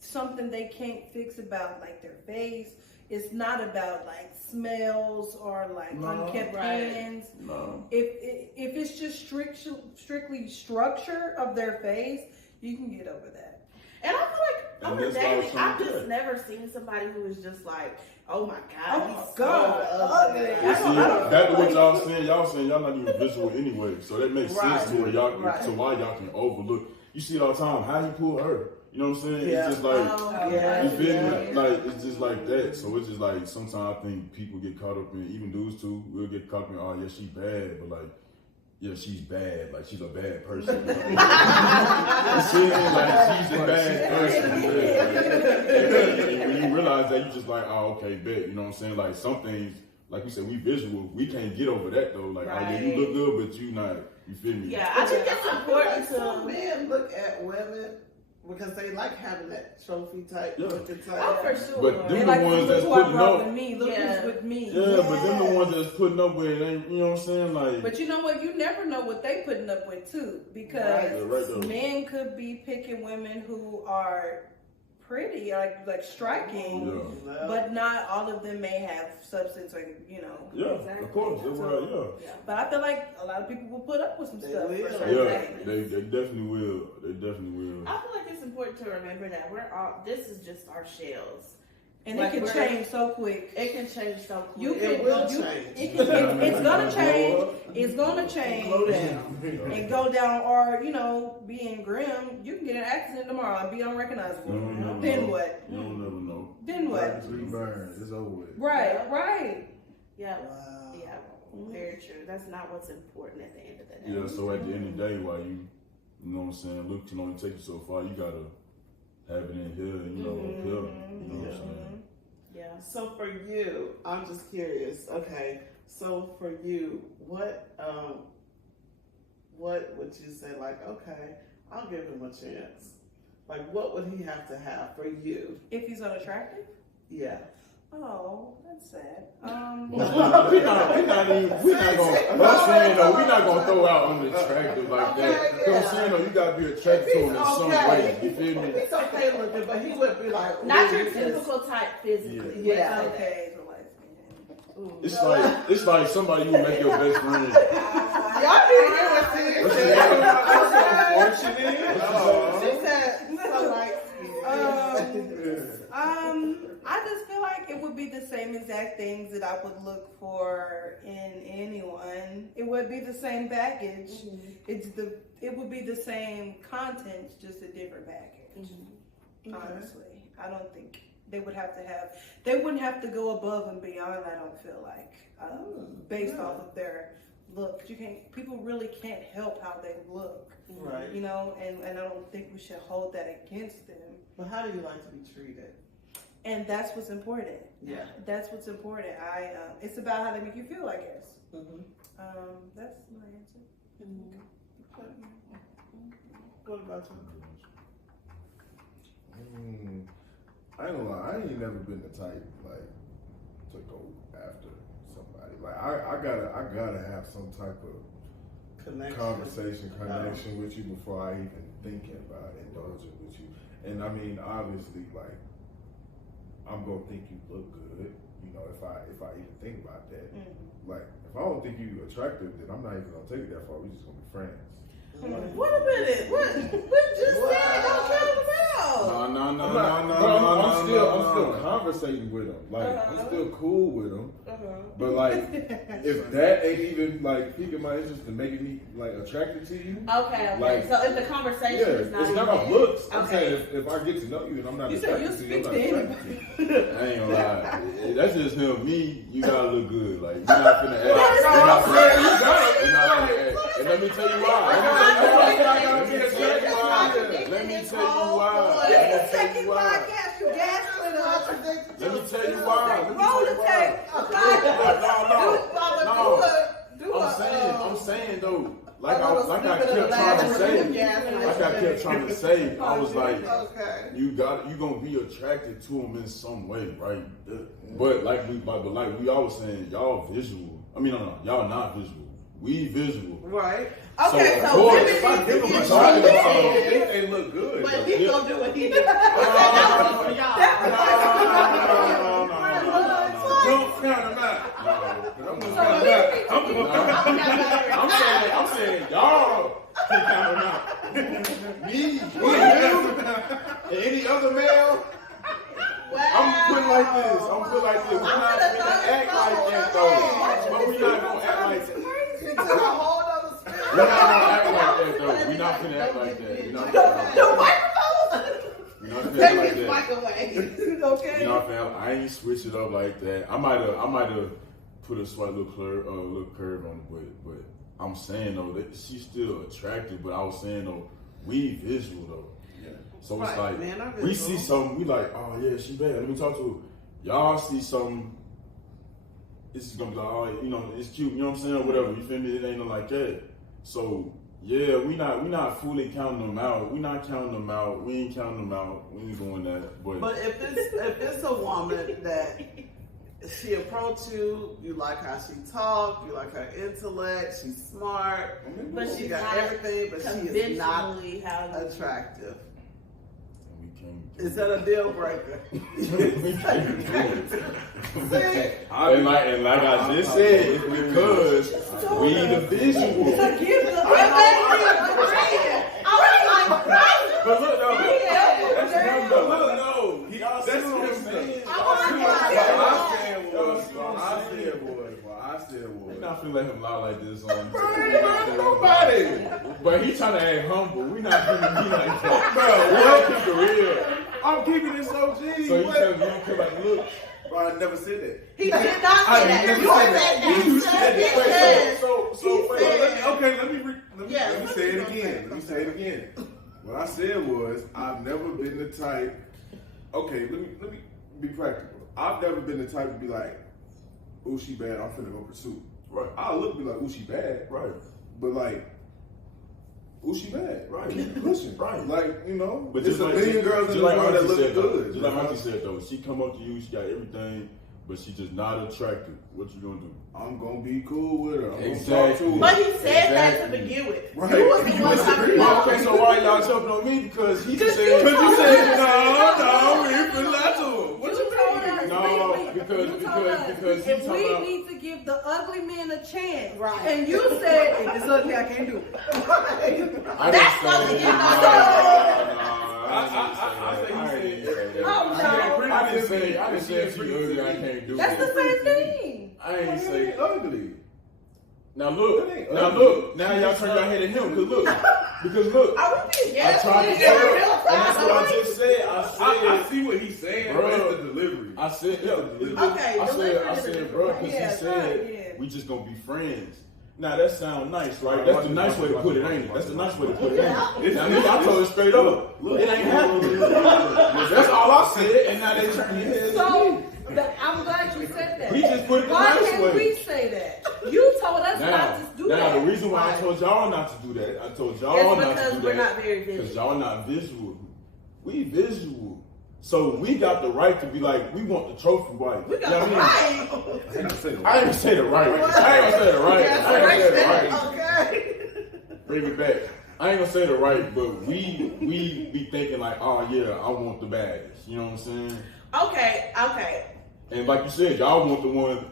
something they can't fix about like their face. It's not about like smells or like unkept hands. No. If it's just strictly structure of their face, you can get over that. And I feel like And over that's why I was dating, trying I've to just say. never seen somebody who is just like, oh my god, Oh he's my so God, ugly. ugly. I don't That's what like- y'all saying. Y'all saying y'all not even visual anyway, so that makes sense to where y'all to why y'all can overlook. You see it all the time. How he pull her? You know what I'm saying? Yeah. It's just like. Yeah. You feel me? Like it's just like that. So it's just like sometimes I think people get caught up in, even dudes too, will get caught up in, oh yeah, she bad, but like yeah, she's bad, like she's a bad person. Like, she ain't like she's a bad person. And when you realize that, you just like, oh, okay, bet. You know what I'm saying? Like some things, like you said, we visual, we can't get over that though. Like, oh yeah, you look good, but you not. You feel me? Yeah, I think it's important Some to. men look at women because they like having that trophy type looking type. Oh, for sure. But them They the like, ones look that's who I putting brought up. with me. Look Yeah. who's with me. Yeah, but them the ones that's putting up with it ain't, you know what I'm saying? Like, But you know what? You never know what they putting up with too, because Right though. men could be picking women who are pretty, like striking, yeah. but not all of them may have substance, or you know. Yeah, Exactly. of course. That's right, yeah. But I feel like a lot of people will put up with some They stuff. will. For certain Yeah, things. they definitely will. They definitely will. I feel like it's important to remember that we're all. This is just our shells, And Like, it can we're- change so quick. it can change so quick. You It can, will you, change. it's gonna change. It's gonna change Slow down. and go down, or you know, being grim. You can get in an accident tomorrow and be unrecognizable. You don't never Then know. what? You don't never know. Then what? Burn. It's over with. Right. Yeah, Wow. yeah, very true. That's not what's important at the end of the day. Yeah, so at the end of the day, while you know what I'm saying, look can only take you so far, you gotta have it in here, you know, up here. You know what I'm saying? Yeah. So for you, I'm just curious. Okay, so for you, what would you say? Like, okay, I'll give him a chance. Like, what would he have to have for you? If he's unattractive? Yeah. Oh, that's sad. We're not gonna. What I'm saying though, we're not gonna throw out unattractive like that. Okay, Cause I'm yeah. saying though, you gotta be attracted to him in some way. You feel me? He's okay looking, but he would be like, Not ooh, your this- typical type physically. Yeah. but Okay, so like, It's like somebody you would make your best friend. Y'all didn't hear what she What said. she did? She said, so like, I just feel like it would be the same exact things that I would look for in anyone. It would be the same baggage. It would be the same content, just a different baggage. Honestly, I don't think they would have to have. They wouldn't have to go above and beyond. I don't feel like based off of their look. You can't. People really can't help how they look. right. You know, and I don't think we should hold that against them. But how do you like to be treated? And that's what's important. Yeah. That's what's important. It's about how they make you feel, I guess. That's my answer. What about you? I ain't gonna lie, I ain't never been the type like to go after somebody. Like I gotta have some type of conversation, connection with you before I even thinking about indulging with you. And I mean, obviously, like I'm gonna think you look good. You know, if I even think about that. Like if I don't think you attractive, then I'm not even gonna take it that far. We just gonna be friends. Wait a minute. What you said? Don't tell them about. No. I'm still conversating with him. Like I'm still cool with him. But like, if that ain't even like piquing my interest and making me like attracted to you. Okay. Like, so if the conversation is not it's even not looks. I'm Okay. saying if I get to know you and I'm not You said attracted you to you, I'm speak not to attracted to you. I ain't gonna lie. That's just him. Me, you gotta look good. Like you're not finna act. You're not finna act. And let me tell you why. Let me tell you why. This is the second podcast you gaslit us. Let me tell you why. Roll the tape. I'm saying though, like I kept trying to say, I was like, Okay. you gonna be attracted to him in some way, right? But like we always saying, y'all visual. I mean, no, y'all not visual. We visual. Right. Okay, of so course, women if I need give to him a get shot, treated. They look good. But though. he gonna do what he did. That was for y'all. Don't count him out. I'm saying y'all can count him out. Me, you, and any other male. I'm put like this. We're not gonna act like that though. But we're not gonna act like that. It's a whole other spirit. We're not gonna act like that though. We're not gonna act like that. We're not gonna act The like Take his that. mic away. Okay. You know what I'm saying? I ain't switch it up like that. I might have put a slight little curve on it, but I'm saying though that she's still attractive, but I was saying though, we visual though. Yeah. So Right, it's like men are we visual. see something, we like, oh yeah, she bad. Let me talk to her. Y'all see something, it's just gonna be like, oh, you know, it's cute, you know what I'm saying? Whatever, you feel me? It ain't no like that. So yeah, we not fully counting them out. We not counting them out. We ain't counting them out. We ain't doing that. But if it's a woman that she approach you, you like how she talk, you like her intellect, she's smart, But she she's got not everything, but she is not conventionally how you- attractive. we can't. Is that a deal breaker? See? And like I just said, it's because we the visual. To give the But look though, Yeah. that's him though. Look, no, that's what I'm saying. I said was. I'm not finna let him lie like this on Nobody. But he trying to act humble. We not finna be like that. Bro, what? Keep it real. I'm keeping this OG. So you tell me you don't care about the look? Bro, I never said that. He did not say that. never You said said that. that. You said He that. said- So wait, Let me say it again. Let me say it again. What I said was, I've never been the type. Okay, let me be practical. I've never been the type to be like, "Ooh, she bad. I'm finna go pursue." Right. I'll look and be like, "Ooh, she bad." Right. But like, "Ooh, she bad." Right. Keep pushing. Right. Like, you know, But there's just a like million girls in the like world that Auntie look said, though, good. just like Auntie said though, she come up to you, she got everything, but she just not attractive. What you gonna do? I'm gonna be cool with her. I'm Exactly. gonna talk to her. But he said that to Exactly. begin with. Right. You was the You one disagree. talking Well, about okay, so why y'all jumping on me? Because he just said, you because told said, us. no, we ain't finna lie to him. What you told mean? us, No, wait, because you told us he if talking we about. need to give the ugly men a chance, Right. and you said if it's ugly, I can't do it. I didn't That's say supposed to get that. I didn't say that. Oh, no. I didn't say if she ugly, I can't do That's it. the same thing. I ain't It say ain't ugly. Now look, It ain't now ugly. look, now y'all turn your head at him, because look, Are we being I yes? tried to We tell, being and that's what I just said. I see what he's saying, Bro. but it's the delivery. I said, yeah, Okay, I delivery said, bro, because Yeah, he said right, yeah. we just gonna be friends. Now that sounds nice, right? That's the nice way to put it, ain't it? That's the nice way to put it, ain't it? Now, I told it straight up. Look. It ain't happening. That's all I said, and now they turn their heads at So me. I'm glad you said that. He just put it the Why nice can't way. we say that? You told us Now, not to do now that. the reason why I Right. told y'all not to do that, I told y'all It's not to because do we're that. not very Because visual. y'all not visual. We visual. So we got the right to be like, we want the trophy wife. We got You know the what I mean? right. I ain't gonna say I ain't gonna say the right. I ain't gonna say the right. I ain't gonna say the right. Okay. Bring it back. I ain't gonna say the right, but we be thinking like, oh yeah, I want the baddest. You know what I'm saying? Okay. And like you said, y'all want the one.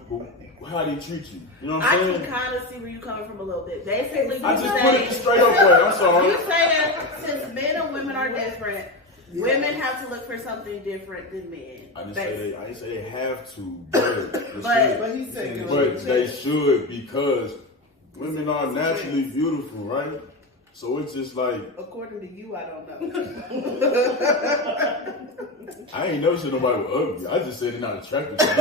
But how they treat you? You know what I I'm can saying? kind of see where you're coming from a little bit. Basically, you I just put it the say straight up way. I'm sorry. you saying since men and women are different, women have to look for something different than men. I didn't Basically. say they have to, but they But- should. But he said, But they should, because women are naturally beautiful, right? So it's just like, According to you, I don't know. I ain't never said nobody was ugly. I just said they're not attractive to me.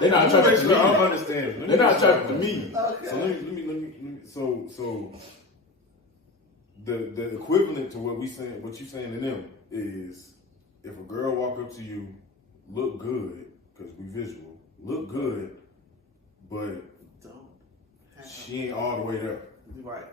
They're not attractive to I don't me. understand. They're not attractive to me. Okay. So let me. So the equivalent to what you saying to them is, if a girl walk up to you, look good, because we visual, look good, but Don't. she ain't all the way there. Right.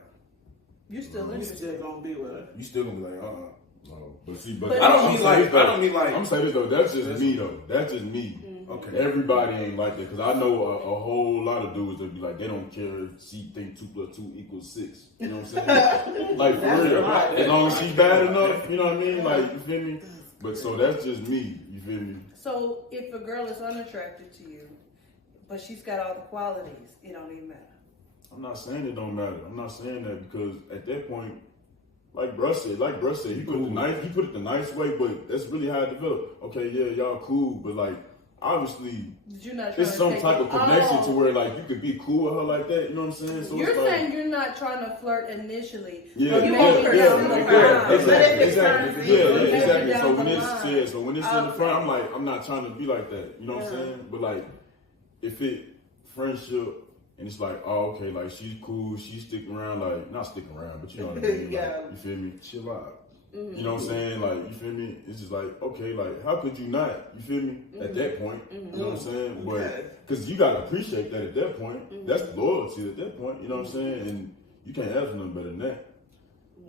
You still You interested? still gonna be with her. You still gonna be like, No, but see, But I don't mean like. I'm saying this though. That's just me though. That's just me. Okay. Everybody ain't like that, because I know a whole lot of dudes that be like, they don't care if she think 2 + 2 = 6. You know what I'm saying? Like for real. right. As long as she bad enough, you know what I mean? Like, you feel me? But so that's just me. You feel me? So if a girl is unattracted to you, but she's got all the qualities, it don't even matter. I'm not saying it don't matter. I'm not saying that, because at that point, like Bruh said, he put it the nice way, but that's really how it developed. Okay, yeah, y'all cool, but like, obviously, You're not trying it's to some take type it of connection all. to where like you could be cool with her like that. You know what I'm saying? So You're it's like, saying you're not trying to flirt initially. yeah, but you yeah, won't pursue yeah, the yeah, crowd. exactly, But if it's exactly, turns yeah, into yeah, exactly. down So the when line. it's in the front, I'm like, I'm not trying to be like that. You know what I'm saying? But like, if it friendship, and it's like, oh, okay, like she's cool, she's sticking around, like not sticking around, but you know what I mean? Yeah. Like, you feel me? Chill out. Mm-hmm. You know what I'm saying? Like, you feel me? It's just like, okay, like, how could you not? You feel me? At that point, you know what I'm saying? Okay. But, because you got to appreciate that at that point. That's loyalty at that point, you know what I'm saying? And you can't ask for nothing better than that.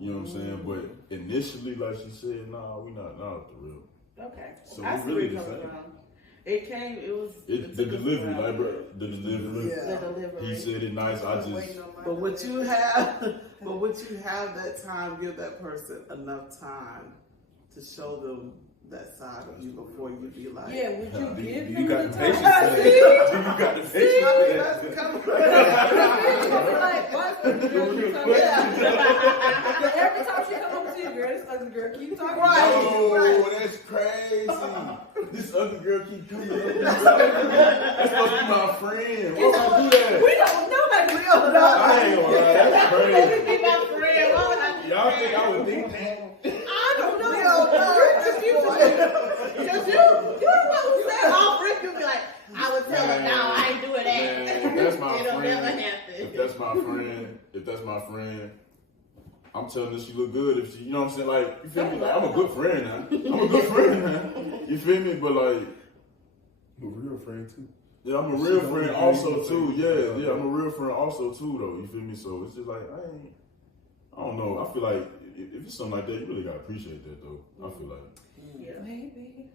You know what I'm saying? But initially, like she said, nah, we not off the real. Okay. So I we see really where the you're coming same. from. It was The delivery, like, bro, the delivery. Yeah. the delivery. He said it nice, I just, But what you have that time, give that person enough time to show them that side of you before you be like, Yeah, would you give You him got the the patience time? for that. You got the patience I mean, for that's that. kind of Like, why is the girl keep talking? yeah. But every time she come up to you, girl, this ugly girl keep talking. Right. oh, that's crazy. This other girl keep coming up. That's supposed to be my friend. Why would I do that? We don't know that We don't know. I ain't gonna lie, that's crazy. Be my friend. Why would I be Y'all friends? think I would think that? I don't know. We don't know. Because you the one who said all friends. You be like, I would tell her, no, I ain't doing that. Man, if that's my It'll never friend, happen. if that's my friend, I'm telling her she look good. If she, you know what I'm saying, like, you feel me? Like, I'm a good friend now. I'm a good friend now. You feel me? But like, I'm a real friend too. yeah, I'm a real friend also too. Yeah, I'm a real friend also too though. You feel me? So it's just like I don't know. I feel like if it's something like that, you really gotta appreciate that though. I feel like. Yeah. Maybe.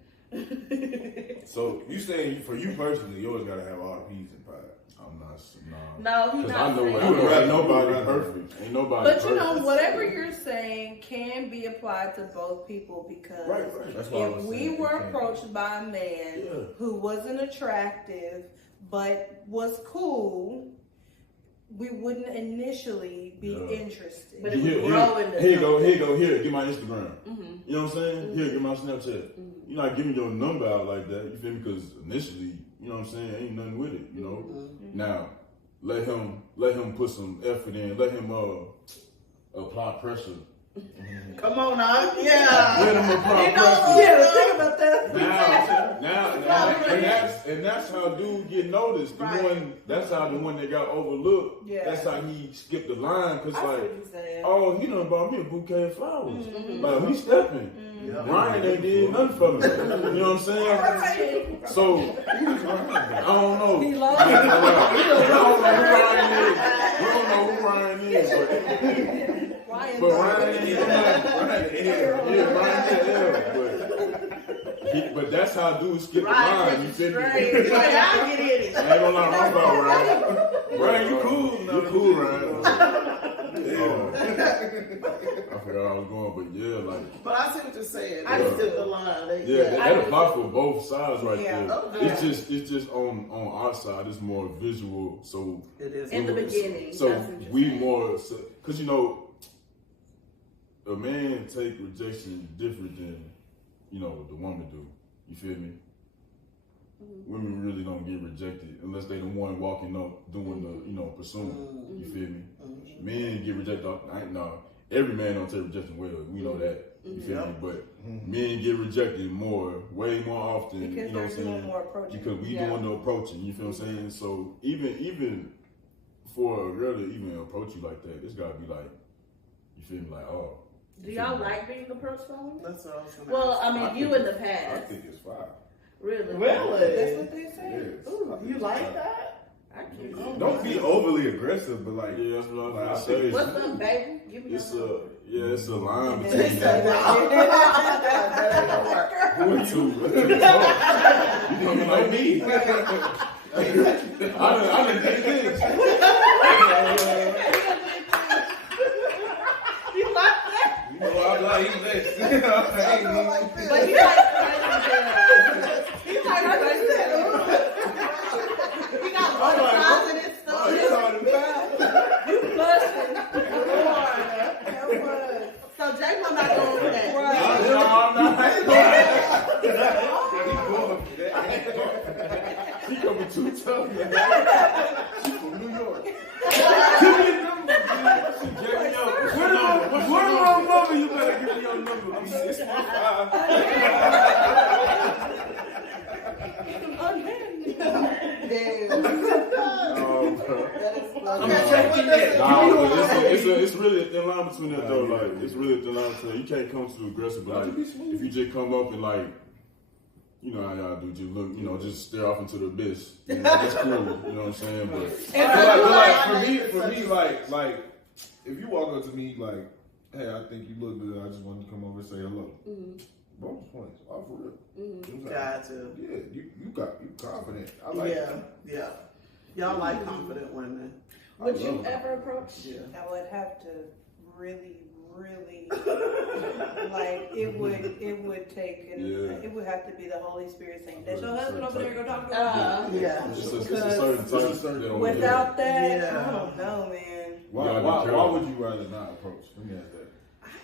So you saying for you personally, you always gotta have all the peas and pie. I'm not. No, he's Because not I know saying ain't nobody that. perfect. Ain't nobody But perfect. you know, whatever you're saying can be applied to both people because Right. That's why I if was we saying were you can't. approached by a man Yeah. who wasn't attractive but was cool, we wouldn't initially be Yeah. interested. But it would grow into Here you go, here, get my Instagram. Mm-hmm. You know what I'm saying? Here, get my Snapchat. You're not giving your number out like that, you feel me? Because initially, you know what I'm saying, ain't nothing with it, you know? Now, let him put some effort in, let him apply pressure. Come on now. Yeah. Let him apply You know, pressure. yeah, think about that. Now, and that's how dude get noticed. The Right. one, that's how the one that got overlooked. Yeah. That's how he skipped the line. Cause I see like, what you're saying. oh, he done bought me a bouquet of flowers. Like we stepping. Yeah. Ryan ain't did nothing for me. You know what I'm saying? So I don't know. He I lost. don't know who Ryan is. Ryan. But Ryan but that's how dudes skip the line. You feel me? Straight. Like, I get in it. I ain't gonna lie, wrong about Ryan. Ryan, you cool. You cool, Ryan. I forgot how I was going, but yeah, like. But I see what you're saying. I They do. skip the line. Yeah, that apply for both sides right Yeah. there. Okay. It's just on our side, it's more visual. So It is. In the beginning. So that's what you're we saying. more, because you know, a man take rejection different than, you know, the woman do. You feel me? Women really don't get rejected unless they the one walking up doing the, you know, pursuing. You feel me? Men get rejected. No, every man don't take rejection well. We know that. You feel me? But men get rejected way more often. Because you know they're what I'm saying? doing more approaching. Because we Yeah. doing the approaching. You feel what I'm saying? So even for a girl to even approach you like that, it's gotta be like, you feel me? Like, oh. Do y'all like being approached by women? That's what I was gonna Well, ask. I mean, I you think in the I past. think it's fine. Really? Really? That's what they say. Yes. Ooh, you like that? I can't. Don't be overly aggressive, but like, Yeah, that's what I was Like, gonna I say. think- What's up, baby? Give me It's your it's a line They between said, that. "No." That ain't gonna work. Who are you? Talk. You coming like me? I done did this. You like that? you know, I'm like, he's next. I ain't I even- feel like this. But you like you like what you said. You got butterflies in it stuff. Oh, you saw the path. You blushing. So Jay will not go over that. She coming too tough. She from New York. What's the wrong number? You better give me your number. I'm 6'5". Damn. Oh, bro. Okay, I'm so checking what that. does it Nah, mean? but it's really a thin line between that though. Yeah. Like it's really a thin line between. You can't come too aggressive, but like if you just come up and like, you know how y'all do, just look, you know, just stare off into the abyss. You know, that's cool. You know what I'm saying? But For me, like, if you walk up to me like, hey, I think you look good. I just wanted to come over and say hello. Bonus points. Oh, for real. Gotcha. Yeah, you confident. I like that. Yeah. Y'all like confident women. Would you ever approach? Yeah. I would have to really like it would take it would have to be the Holy Spirit saying that's your husband over there, go talk to him. Yeah. it's a certain type. Without that, Yeah. I don't know, man. Why would you rather not approach? Let me ask that.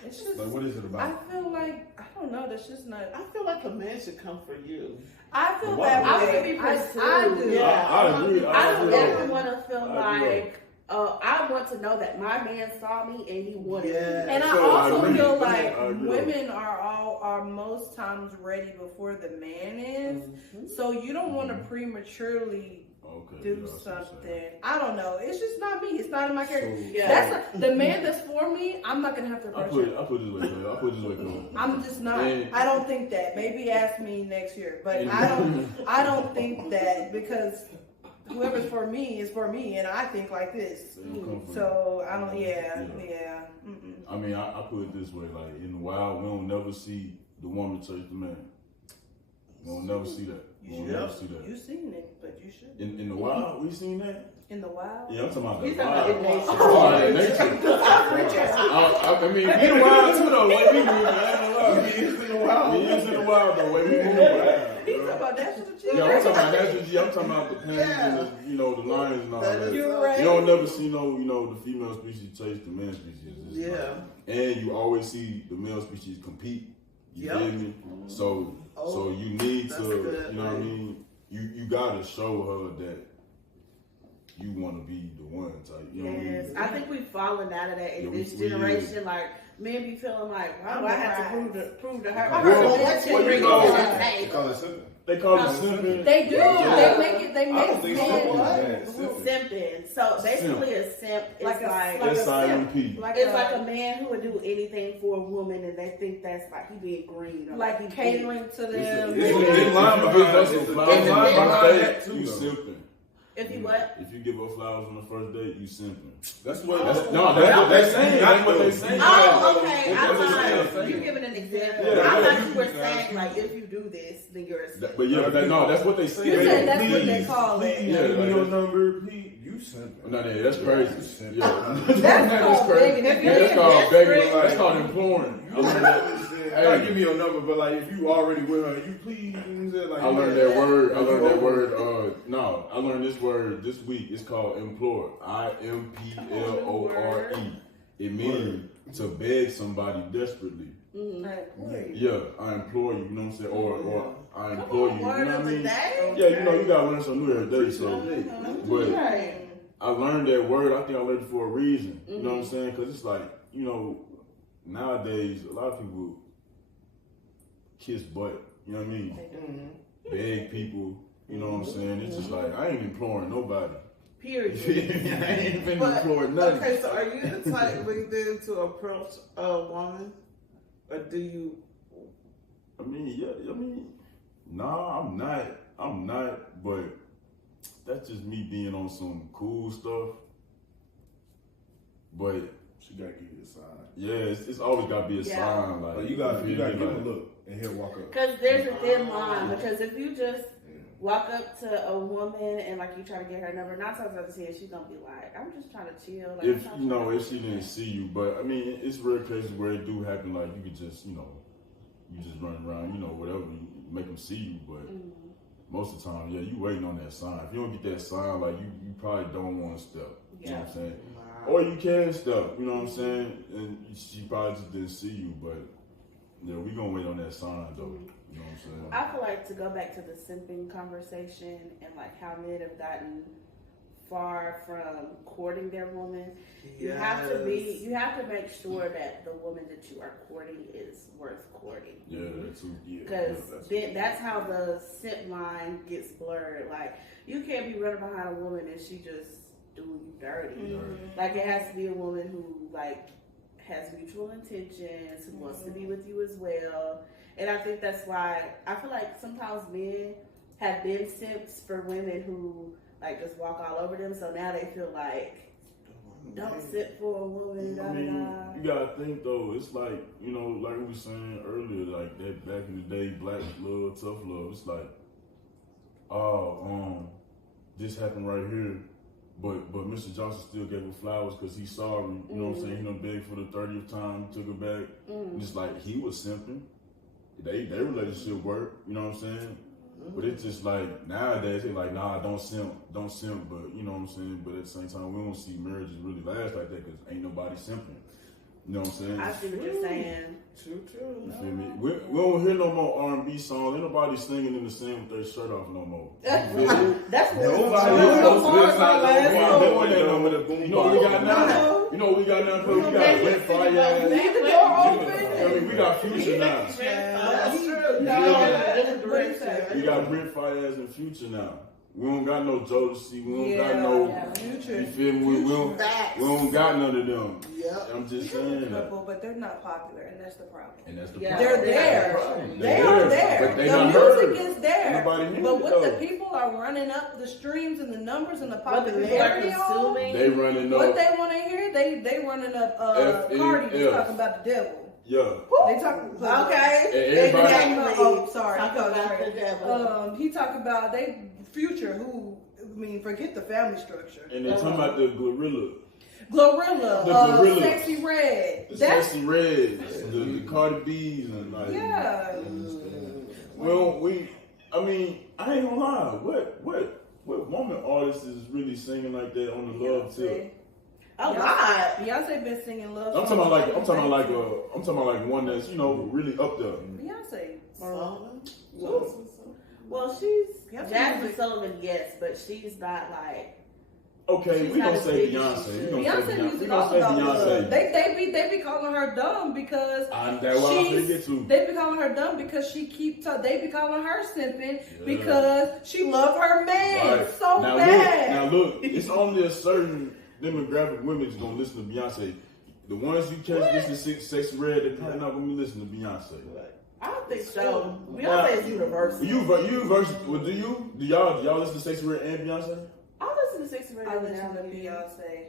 It's just Like, what is it I about? feel like I don't know. That's just not. I feel like a man should come for you. I feel Why? that I way. would be pursued. I do. Yeah. I agree. I don't agree. ever want to feel I agree. like I want to know that my man saw me and he wanted me. Yeah. And I So, I also agree. feel I like agree. women are most times ready before the man is. So you don't want to prematurely do something. I don't know. It's just not me. It's not in my character. Yeah. That's the man that's for me. I'm not gonna have to I approach put him. it this way, though. I'm just not. And- I don't think that. Maybe ask me next year, but And- I don't think that because whoever's for me is for me, and I think like this. So I don't. Yeah. Mm-mm. I mean, I put it this way: like in the wild, we don't never see the woman chase the man. We don't never see that. We don't never see that. You seen it, but you should. In the wild, we seen that. In the wild. Yeah, I'm talking about the He's talking wild. about in nature. I'm talking about in nature. I mean, in the wild too, though. Way we move, I ain't gonna lie. We is in the wild. We is in the wild, though. Way we move. He's talking about National Yeah, Geographic. I'm talking about natural G. I'm talking about the pandas and the, the lions and all that. You're right. You don't never see the female species chase the male species. It's Yeah. like- and you always see the male species compete. You Yep. feel me? So you need that's to, good, you know what I man. mean? You gotta show her that you want to be the one type. You know what I Yes, mean? I think we've fallen out of that in Yeah, this we generation. Like men be feeling like, why do I have to prove to her? Well, Let's well, just bring it you to know- the They table. call it simple. They call it simping. They do. Yeah. They I make don't think men simple is bad. Simple. Simping. So basically, a simp is Like a- like like a S-I-M-P. it's like a man who would do anything for a woman, and they think that's like he being green or like he catering to them. It's a big line behind That's it. a It's a flowers big on the line first behind date, that too, you though. simping. If you what? If you give her flowers on the first date, you simping. That's what. That's what they saying. That's what they saying. Oh, okay. That's what I they thought saying. you giving an example. Yeah, I yeah. thought you were saying like if you do this, then you're a simp. But yeah, that's what they say. You said that's what they call it. Please, Yeah, give me like your that. number, please. You simple. No, that's crazy. Yeah, That's called begging. If Yeah, you're that's called that's begging. great. That's called imploring. I learned that. Hey, give me your number, but like if you already with her, you please. Like, I learned that word. I learned this word this week. It's called implore. IMPLORE. It means to beg somebody desperately. Yeah, I implore you. You know what I'm saying? Or I implore you. You know Word what I of the mean? day. Yeah, you gotta learn something new every day. So, but Right. I learned that word. I think I learned it for a reason. You know what I'm saying? Because it's like, nowadays a lot of people kiss butt. You know what I mean? Beg people. You know what I'm saying? It's just like I ain't imploring nobody. Period. I ain't been But, imploring nothing. okay, so are you the type then to approach a woman? Or do you? Nah, I'm not. But that's just me being on some cool stuff. But She gotta give you a sign. yeah, it's always gotta be a sign. Like You gotta feel give me? her a Like, look, and he'll walk up. Because there's a thin line. Because if you just walk up to a woman and like you try to get her number, 9 times out of 10 she's gonna be like, "I'm just trying to chill." Like, if I'm trying to if she didn't see you, but I mean, it's rare cases where it do happen. Like you could just you just run around, whatever, you make them see you. But most of the time, yeah, you waiting on that sign. If you don't get that sign, like you probably don't want to step. You know what I'm saying? Or you can step. You know what I'm saying? And she probably just didn't see you, but yeah, we gonna wait on that sign though. You know what I'm saying? I feel like to go back to the simping conversation and like how men have gotten far from courting their woman, you have to make sure that the woman that you are courting is worth courting. Yeah, that too. Yeah, Because that's how the simp line gets blurred. Like you can't be running behind a woman and she just doing you dirty. Like it has to be a woman who like has mutual intentions, who wants to be with you as well. And I think that's why I feel like sometimes men have been simps for women who like just walk all over them. So now they feel like, don't sit for a woman. I mean, you gotta think though. It's like, you know, like we were saying earlier, like that back in the day, black love, tough love. It's like, this happened right here, but Mr. Johnson still gave her flowers because he's sorry. You know what I'm saying? He done begged for the 30th time, took her back. And it's like he was simping. Their relationship worked. You know what I'm saying? But it's just like nowadays they like, nah, don't simp. But you know what I'm saying? But at the same time, we don't see marriages really last like that because ain't nobody simping. You know what I'm saying? I see what you're saying. True. You feel me? We don't hear no more R&B songs. Ain't nobody singing in the sand with their shirt off no more. That's what You know what we got now? You know what we got now? We got Brent Fire. We got Future now. That's true. We got Brent Fire and Future now. We don't got no Jodeci. We don't got no. Future. You feel me? We don't got none of them. Yep. I'm just saying that. Couple, but they're not popular, and that's the problem. And that's the Yeah. problem. They're there. They They're are there, there. but they The not music heard. is there. Nobody hear But it, what though. the people are running up the streams and the numbers and the What the people are popularity on, consuming. They running what up. they want to hear, they running up. F-A-F. Cardi was talking about the devil. Yeah. They talking. Okay. And everybody- Oh, sorry. Talk about the devil. He talked about they Future, who I mean, forget the family structure. And they talking about the Glorilla. Glorilla, Sexy Red. The That's Sexy Reds, the Cardi B's, and like. yeah. Well, I mean, I ain't gonna lie. What woman artist is really singing like that on the love tip? A lot. Beyonce been singing love. I'm talking about like one that's, you know, really up there. Beyonce. Well, she's Beyonce Jasmine music. Sullivan, yes, but she's not like. Okay, She's we not gonna as say big as Beyonce. she We should. gonna say Beyonce Beyonce. We music gonna all say about love. Beyonce. They be calling her dumb because That's what I'm finna get to. they be calling her dumb because she they be calling her simping because she love her man Right. so now bad. Look, it's only a certain demographic women that's gonna listen to Beyonce. The ones you catch listen to Sexy Red, they're probably not gonna be listening to Beyonce. I don't think so. Beyonce is universal. You verse? Well, do y'all listen to Sexy Red and Beyonce? I listen to Sexy Red. I every listen now to and then. Beyonce.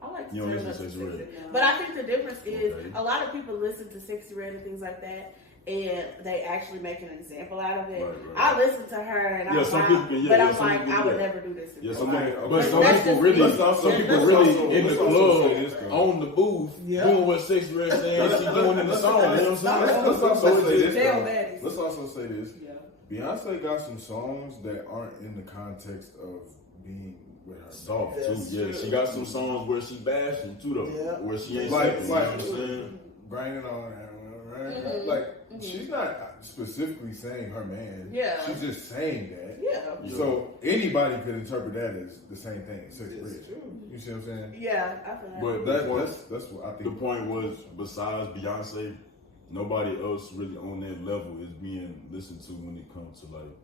I like to You don't turn listen up to to Sexy Red? Red. But I think the difference is Okay. a lot of people listen to Sexy Red and things like that, and they actually make an example out of it. Right. I listen to her and I'm some like, people can, but I'm some like, people I do would that. never do this. Yeah, again. some people, Okay. but some That's people just really, me. some people let's really also- in the let's also club say this, though. on the booth Yeah. doing what Sexy Red saying she doing in the song. You know what I'm saying? Let's also say this. Jail though. baddies. Let's also say this. Yeah. Beyonce got some songs that aren't in the context of being with her. Soft too, That's yeah. true. She got some songs where she bashing too though, Yeah. where she ain't Like- singing, you know like- what I'm saying? Bring it on, right? Mhm. Like she's not specifically saying her man. Yeah. She's just saying that. Yeah. So anybody could interpret that as the same thing. It's Sexy It's Red. true. You see what I'm saying? Yeah, I feel that. But That's what I the think. point was, besides Beyonce, nobody else really on that level is being listened to when it comes to like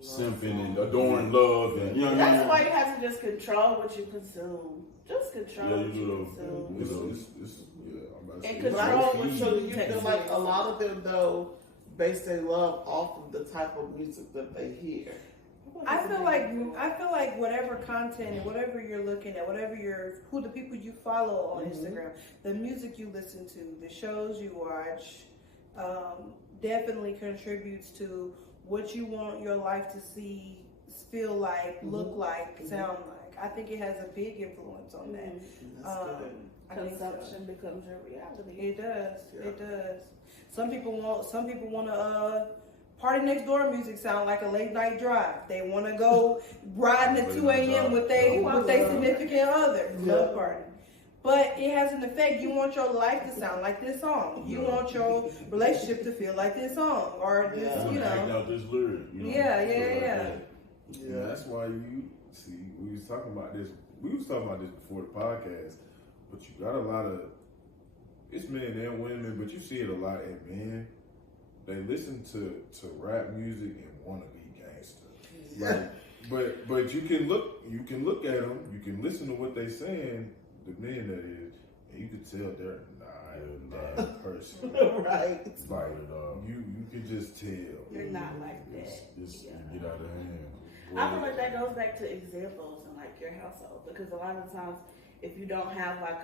simping and adoring love and you know what I That's mean? why you have to just control what you consume. Just control Yeah, what you you do consume. I'm about to And say, But I control think what so you do you take feel like a seriously. lot of them though base their love off of the type of music that they hear? I feel like whatever content and whatever you're looking at, who the people you follow on Instagram, the music you listen to, the shows you watch, definitely contributes to what you want your life to see, feel like, look like, sound like. I think it has a big influence on that. That's good. I think so. Consumption becomes your reality. It does. Yeah. It does. Some people want to party next door music sound like a late night drive. They want to go riding at 2 a.m. with they significant other. Love party. But it has an effect. You want your life to sound like this song. You want your relationship to feel like this song, or this, Yeah. you Act know. out this lyric, you know? Yeah. Yeah, that's why you see. We was talking about this before the podcast, but you got a lot of it's men and women, but you see it a lot in men. They listen to rap music and want to be gangster. But you can look at them, you can listen to what they saying, the men that is, and you can tell they're not that person. Right. Like you can just tell. You're not like that. It's get out of hand. I feel like that goes back to examples in like your household, because a lot of times if you don't have like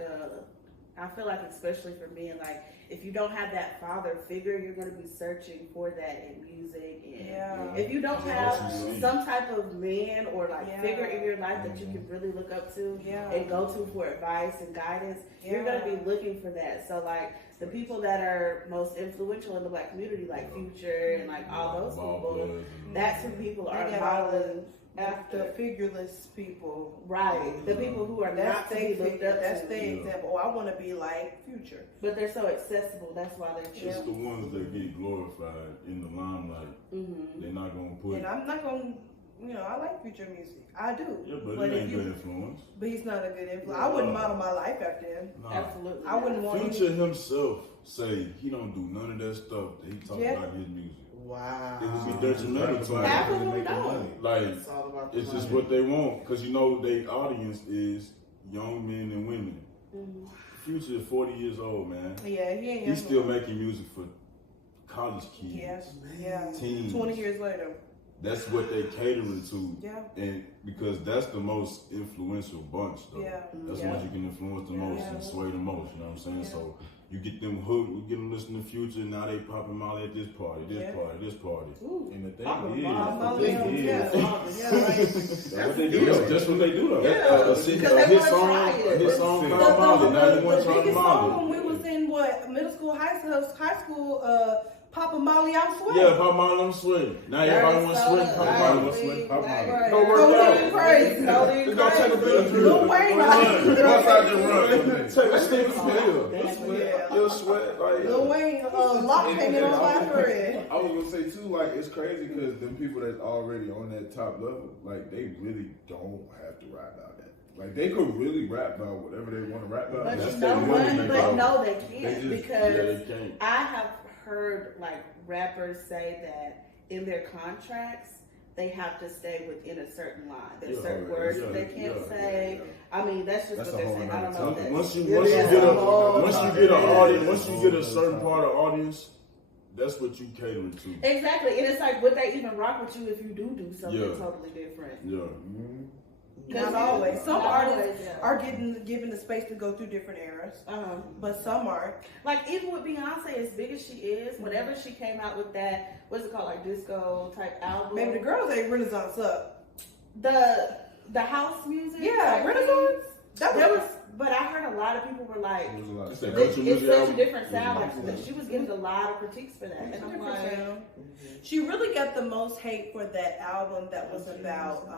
I feel like especially for men, like if you don't have that father figure, you're going to be searching for that in music. And if you don't have some type of man or like figure in your life that you can really look up to and go to for advice and guidance, you're going to be looking for that. So like the people that are most influential in the Black community, like Future and like all those people, that's who people are modeling after. The figureless people, right? The people who are not to be looked up to. That's the example. Oh, I want to be like Future, but they're so accessible. That's why they choose. It's the ones that get glorified in the limelight. They're not gonna put. And I'm not gonna. I like Future music. I do. Yeah, but it ain't good influence. But he's not a good influence. I wouldn't model my life after him. Nah. Absolutely. I wouldn't want Future himself say he don't do none of that stuff that he talk about in his music. Wow. It would be detrimental to him. Absolutely don't. Like, It's all about the it's just money. what they want, because their audience is young men and women. Future is 40 years old, man. Yeah, he ain't. He's still making music for college kids. Yeah. Teens. 20 years later. That's what they catering to. Yeah. And because that's the most influential bunch, though. Yeah. That's the ones you can influence the most and sway the most, you know what I'm saying? So you get them hooked, we get them listening to Future, now they popping Molly at this party, this party. And the thing That's what they do, though. That's what they do, though. Yeah, A hit song called Molly, now you want to try biggest Molly. song when we was in middle school, high school, Papa Molly, I'm sweating. Yeah, Pop Molly, I'm sweating. Now everybody want to sweat. Pop Molly want to sweat. Pop Molly. Go work out. Crazy. Just go take a bit of Lil Wayne. run. Go outside and run. Take a stick of pill. You'll sweat. Like, Lil Wayne, lock hanging on my thread. I was gonna say too, like it's crazy because them people that's already on that top level, like they really don't have to rap about that. Like they could really rap about whatever they want to rap about. But That's you their know money what? maker. But no, they can't, They just- because they can't. I have heard like rappers say that in their contracts they have to stay within a certain line. There's certain words that they can't say. I mean, that's just That's what a they're whole saying. I don't know. nother If topic. Once you that's- get an audience, once you get a certain part of audience, that's what you catering to. Exactly, and it's like, would they even rock with you if you do something Yeah. totally different? Yeah. Not always. Some Not artists always, yeah. are given the space to go through different eras, but some aren't. Like even with Beyonce, as big as she is, whenever she came out with that, what's it called, like disco type album? Maybe the girls ain't Renaissance up. The house music. Yeah, type Renaissance. thing, there was, but I heard a lot of people were like, There's a lot of It's stuff. that it's country music such a album. different sound. Like she was getting a lot of critiques for that, and I'm like, She really got the most hate for that album that was about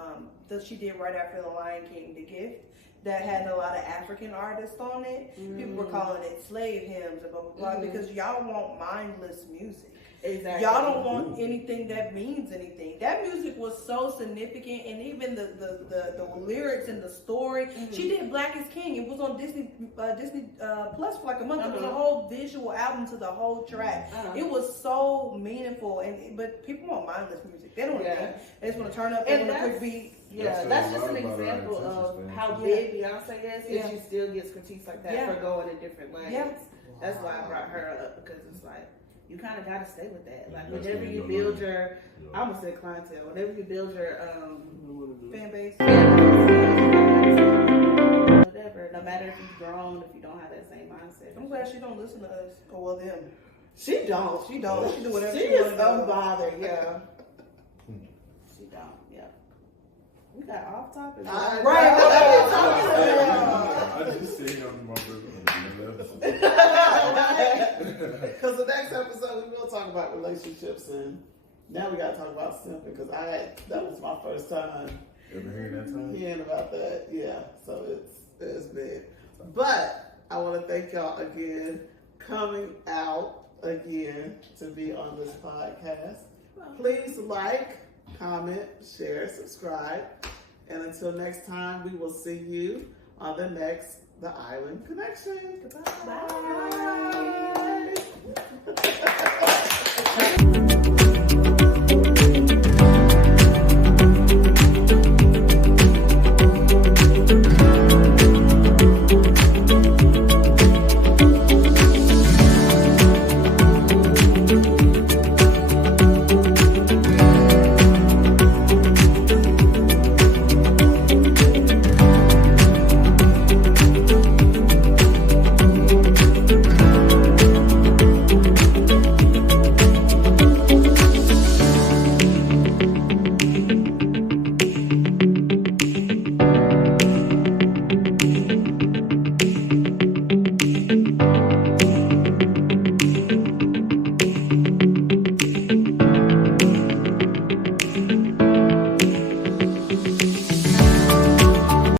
that she did right after The Lion King, The Gift, that had a lot of African artists on it. People were calling it slave hymns and blah blah blah because y'all want mindless music. exactly. Y'all don't want anything that means anything. That music was so significant, and even the lyrics and the story. She did Black is King. It was on Disney Plus for like a month. It was a whole visual album to the whole track. It was so meaningful, but people want mindless music. They don't want to They just want to turn up and want a quick beat. Yeah, that's just an example of how big Beyonce is, and she still gets critiques like that for going in different lanes. Yeah. That's why I brought her up, because it's like, you kind of got to stay with that. Like, That's whenever what you you build know. your, I almost said clientele, whenever you build your, Fan base. whatever, no matter if you've grown, if you don't have that same mindset. I'm glad she don't listen to us. Oh, well, them. She don't. She don't. She do whatever She she is want to do. unbothered, yeah. She don't, yeah. We got off topic. Right. I just say I'm my brother. Because the next episode we will talk about relationships, and now we got to talk about simping, because that was my first time Ever hearing that time? hearing about that. Yeah, so it's big. But I want to thank y'all again coming out again to be on this podcast. Please like, comment, share, subscribe, and until next time, we will see you on the next The Island Connection. Goodbye. Bye.